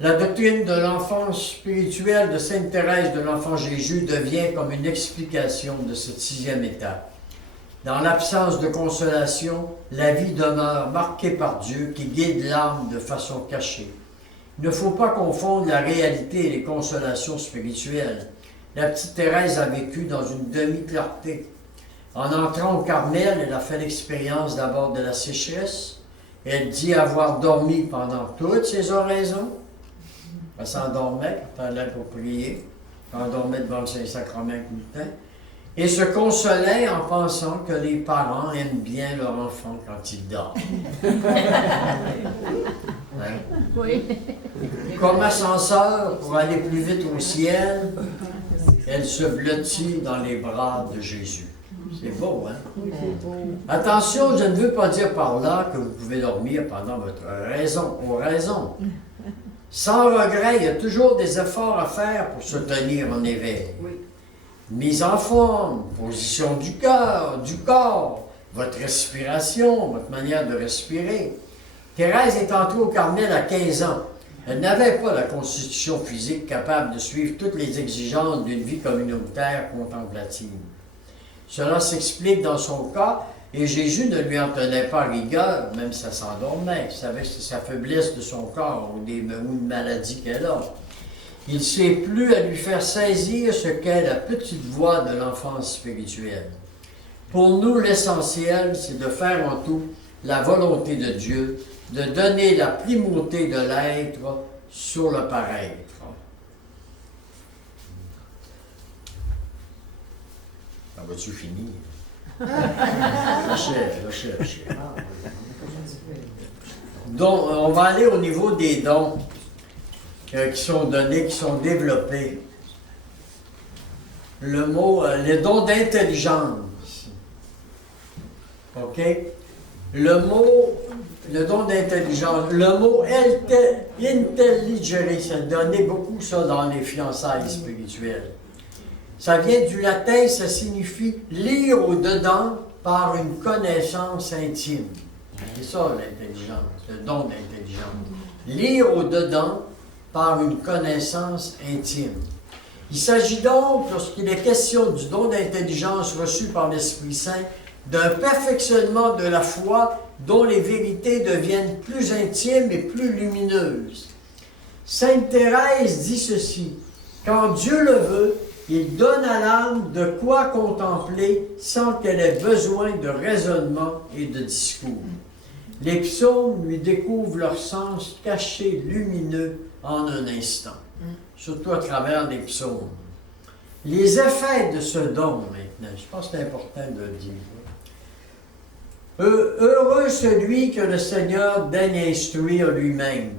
La doctrine de l'enfance spirituelle de Sainte Thérèse de l'Enfant Jésus devient comme une explication de cette 6e étape. Dans l'absence de consolation, la vie demeure marquée par Dieu qui guide l'âme de façon cachée. Il ne faut pas confondre la réalité et les consolations spirituelles. La petite Thérèse a vécu dans une demi-clarté. En entrant au Carmel, elle a fait l'expérience d'abord de la sécheresse. Elle dit avoir dormi pendant toutes ses oraisons. Elle s'endormait quand elle allait pour prier. Elle s'endormait devant le Saint-Sacrement tout le temps. Et se consolait en pensant que les parents aiment bien leur enfant quand il dort. Hein? Oui. Comme ascenseur pour aller plus vite au ciel, elle se blottit dans les bras de Jésus. C'est beau, hein? Attention, je ne veux pas dire par là que vous pouvez dormir pendant votre oraison. Sans regret, il y a toujours des efforts à faire pour se tenir en éveil. Mise en forme, position du cœur, du corps, votre respiration, votre manière de respirer. Thérèse est entrée au Carmel à 15 ans. Elle n'avait pas la constitution physique capable de suivre toutes les exigences d'une vie communautaire contemplative. Cela s'explique dans son cas, et Jésus ne lui en tenait pas rigueur, même si elle s'endormait. Il savait que c'est sa faiblesse de son corps ou une maladie qu'elle a. Il ne sait plus à lui faire saisir ce qu'est la petite voix de l'enfance spirituelle. Pour nous, l'essentiel, c'est de faire en tout la volonté de Dieu, de donner la primauté de l'être sur le paraître. Ah, vas-tu finir? Cherche. Donc, on va aller au niveau des dons qui sont donnés, qui sont développés. Le mot, les dons d'intelligence. OK? Le don d'intelligence, le mot intelligere, ça donnait beaucoup ça dans les fiançailles spirituelles. Ça vient du latin, ça signifie lire au-dedans par une connaissance intime. C'est ça l'intelligence, le don d'intelligence. Lire au-dedans par une connaissance intime. Il s'agit donc, lorsqu'il est question du don d'intelligence reçu par l'Esprit Saint, d'un perfectionnement de la foi dont les vérités deviennent plus intimes et plus lumineuses. Sainte Thérèse dit ceci: quand Dieu le veut, il donne à l'âme de quoi contempler sans qu'elle ait besoin de raisonnement et de discours. Les psaumes lui découvrent leur sens caché, lumineux, en un instant, surtout à travers les psaumes. Les effets de ce don, maintenant, je pense que c'est important de le dire. Heureux celui que le Seigneur daigne instruire lui-même.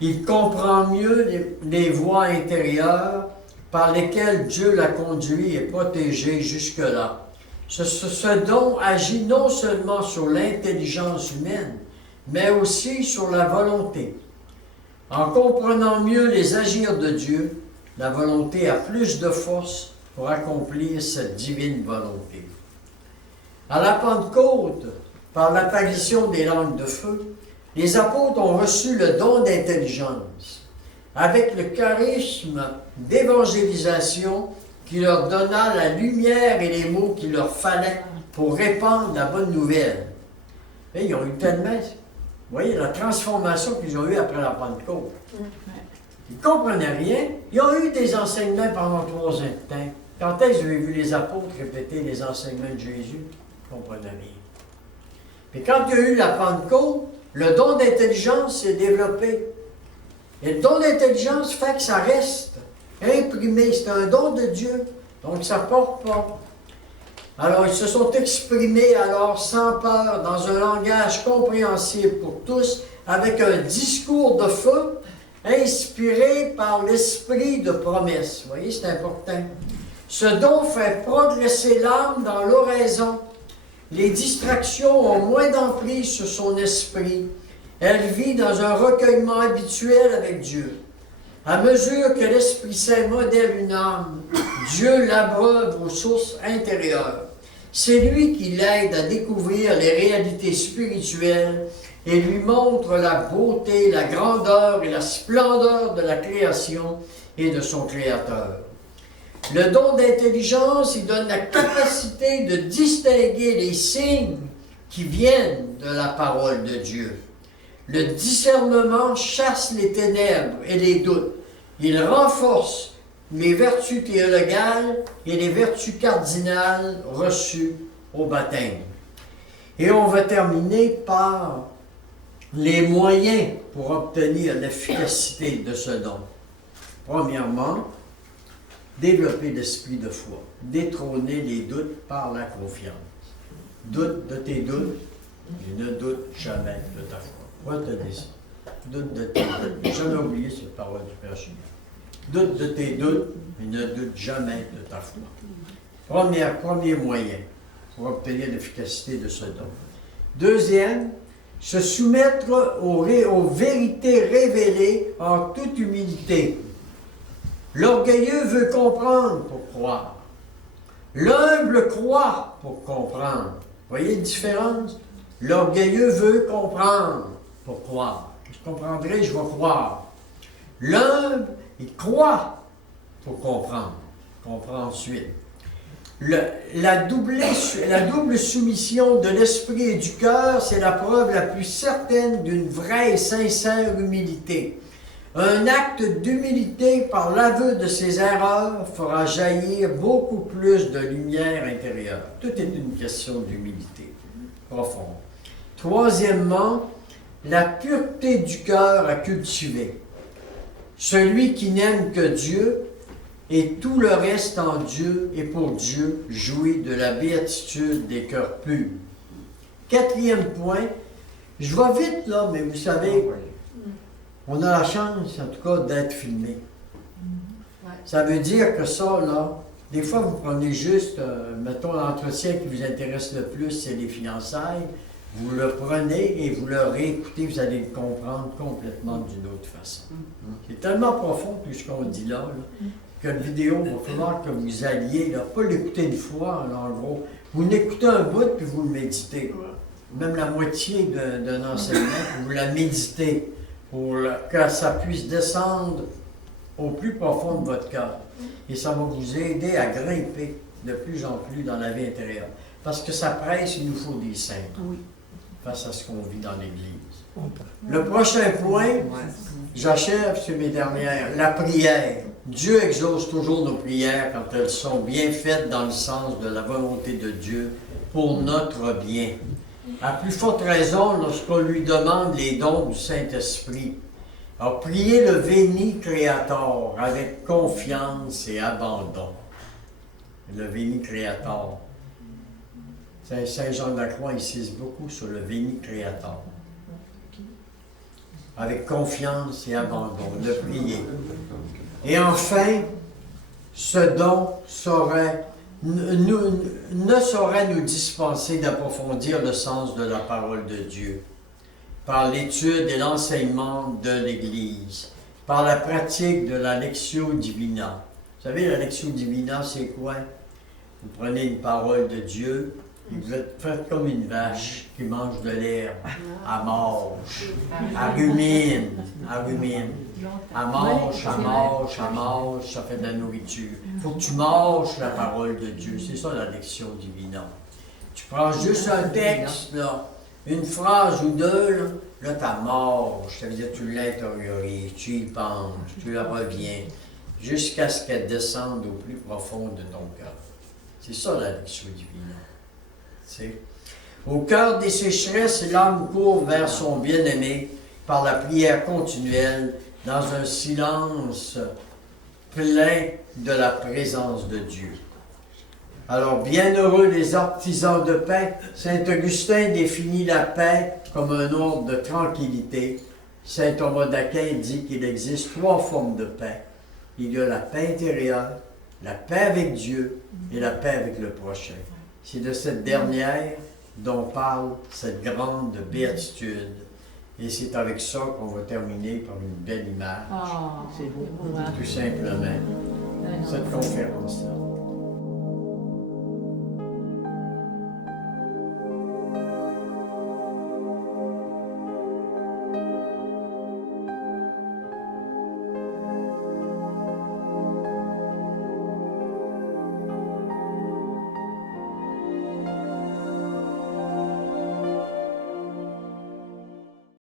Il comprend mieux les voies intérieures par lesquelles Dieu l'a conduit et protégé jusque-là. Ce don agit non seulement sur l'intelligence humaine, mais aussi sur la volonté. En comprenant mieux les agirs de Dieu, la volonté a plus de force pour accomplir cette divine volonté. À la Pentecôte, par l'apparition des langues de feu, les apôtres ont reçu le don d'intelligence, avec le charisme d'évangélisation qui leur donna la lumière et les mots qu'il leur fallait pour répandre la bonne nouvelle. Et ils ont eu tellement, vous voyez, la transformation qu'ils ont eue après la Pentecôte. Ils ne comprenaient rien. Ils ont eu des enseignements pendant 3 ans de temps. Quand est-ce que vous avez vu les apôtres répéter les enseignements de Jésus? Ils ne comprenaient rien. Puis quand il y a eu la Pentecôte, le don d'intelligence s'est développé. Et le don d'intelligence fait que ça reste imprimé. C'est un don de Dieu. Donc ça ne porte pas. Alors ils se sont exprimés alors sans peur, dans un langage compréhensible pour tous, avec un discours de feu, inspiré par l'esprit de promesse. Vous voyez, c'est important. Ce don fait progresser l'âme dans l'oraison. Les distractions ont moins d'emprise sur son esprit. Elle vit dans un recueillement habituel avec Dieu. À mesure que l'Esprit Saint modèle une âme, Dieu l'abreuve aux sources intérieures. C'est lui qui l'aide à découvrir les réalités spirituelles et lui montre la beauté, la grandeur et la splendeur de la création et de son Créateur. Le don d'intelligence, il donne la capacité de distinguer les signes qui viennent de la parole de Dieu. Le discernement chasse les ténèbres et les doutes. Il renforce les vertus théologales et les vertus cardinales reçues au baptême. Et on va terminer par les moyens pour obtenir l'efficacité de ce don. Premièrement, développer l'esprit de foi, détrôner les doutes par la confiance. Doute de tes doutes, et ne doute jamais de ta foi. Moi, te dis ça. Doute de tes doutes. Jamais oublié cette parole du Père Julien. Doute de tes doutes, et ne doute jamais de ta foi. Premier moyen pour obtenir l'efficacité de ce don. Deuxième, se soumettre aux vérités révélées en toute humilité. L'orgueilleux veut comprendre pour croire. L'humble croit pour comprendre. Voyez la différence? L'orgueilleux veut comprendre pour croire. Je comprendrai, je vais croire. L'humble, il croit pour comprendre. Comprend ensuite. La double soumission de l'esprit et du cœur, c'est la preuve la plus certaine d'une vraie et sincère humilité. Un acte d'humilité par l'aveu de ses erreurs fera jaillir beaucoup plus de lumière intérieure. Tout est une question d'humilité profonde. Troisièmement, la pureté du cœur à cultiver. Celui qui n'aime que Dieu et tout le reste en Dieu et pour Dieu jouit de la béatitude des cœurs purs. Quatrième point, je vais vite là, mais vous savez, on a la chance, en tout cas, d'être filmé. Ça veut dire que ça, là, des fois, vous prenez juste, mettons, l'entretien qui vous intéresse le plus, c'est les fiançailles. Vous le prenez et vous le réécoutez, vous allez le comprendre complètement d'une autre façon. C'est tellement profond tout ce qu'on dit là, que la vidéo, il va falloir que vous alliez, là, pas l'écouter une fois, là, en gros. Vous l'écoutez un bout puis vous le méditez. Même la moitié d'un enseignement, vous la méditez pour que ça puisse descendre au plus profond de votre cœur. Et ça va vous aider à grimper de plus en plus dans la vie intérieure. Parce que ça presse, il nous faut des saints. Oui. face à ce qu'on vit dans l'Église. Le prochain point, j'achève sur mes dernières, la prière. Dieu exauce toujours nos prières quand elles sont bien faites dans le sens de la volonté de Dieu pour notre bien. À plus forte raison lorsqu'on lui demande les dons du Saint-Esprit. Alors, priez le Veni Creator avec confiance et abandon. Le Veni Creator. Saint Jean de la Croix insiste beaucoup sur le Veni Creator. Avec confiance et abandon, de prier. Et enfin, ce don ne saurait nous dispenser d'approfondir le sens de la parole de Dieu, par l'étude et l'enseignement de l'Église, par la pratique de la Lectio Divina. Vous savez, la Lectio Divina, c'est quoi? Vous prenez une parole de Dieu, et vous faites comme une vache qui mange de l'herbe. Elle mange, elle rumine, elle mange, elle mange, ça fait de la nourriture. Il faut que tu manges la parole de Dieu. C'est ça la Lectio Divina. Tu prends juste un texte, là, une phrase ou deux, là tu manges. Ça veut dire que tu l'intériorises, tu y penses, tu la reviens, jusqu'à ce qu'elle descende au plus profond de ton cœur. C'est ça la Lectio Divina. T'sais. Au cœur des sécheresses, l'âme court vers son bien-aimé par la prière continuelle, dans un silence plein de la présence de Dieu. Alors, bienheureux les artisans de paix, saint Augustin définit la paix comme un ordre de tranquillité. Saint Thomas d'Aquin dit qu'il existe 3 formes de paix. Il y a la paix intérieure, la paix avec Dieu et la paix avec le prochain. C'est de cette dernière dont parle cette grande béatitude. Et c'est avec ça qu'on va terminer par une belle image. C'est beau. Tout simplement, cette conférence-là.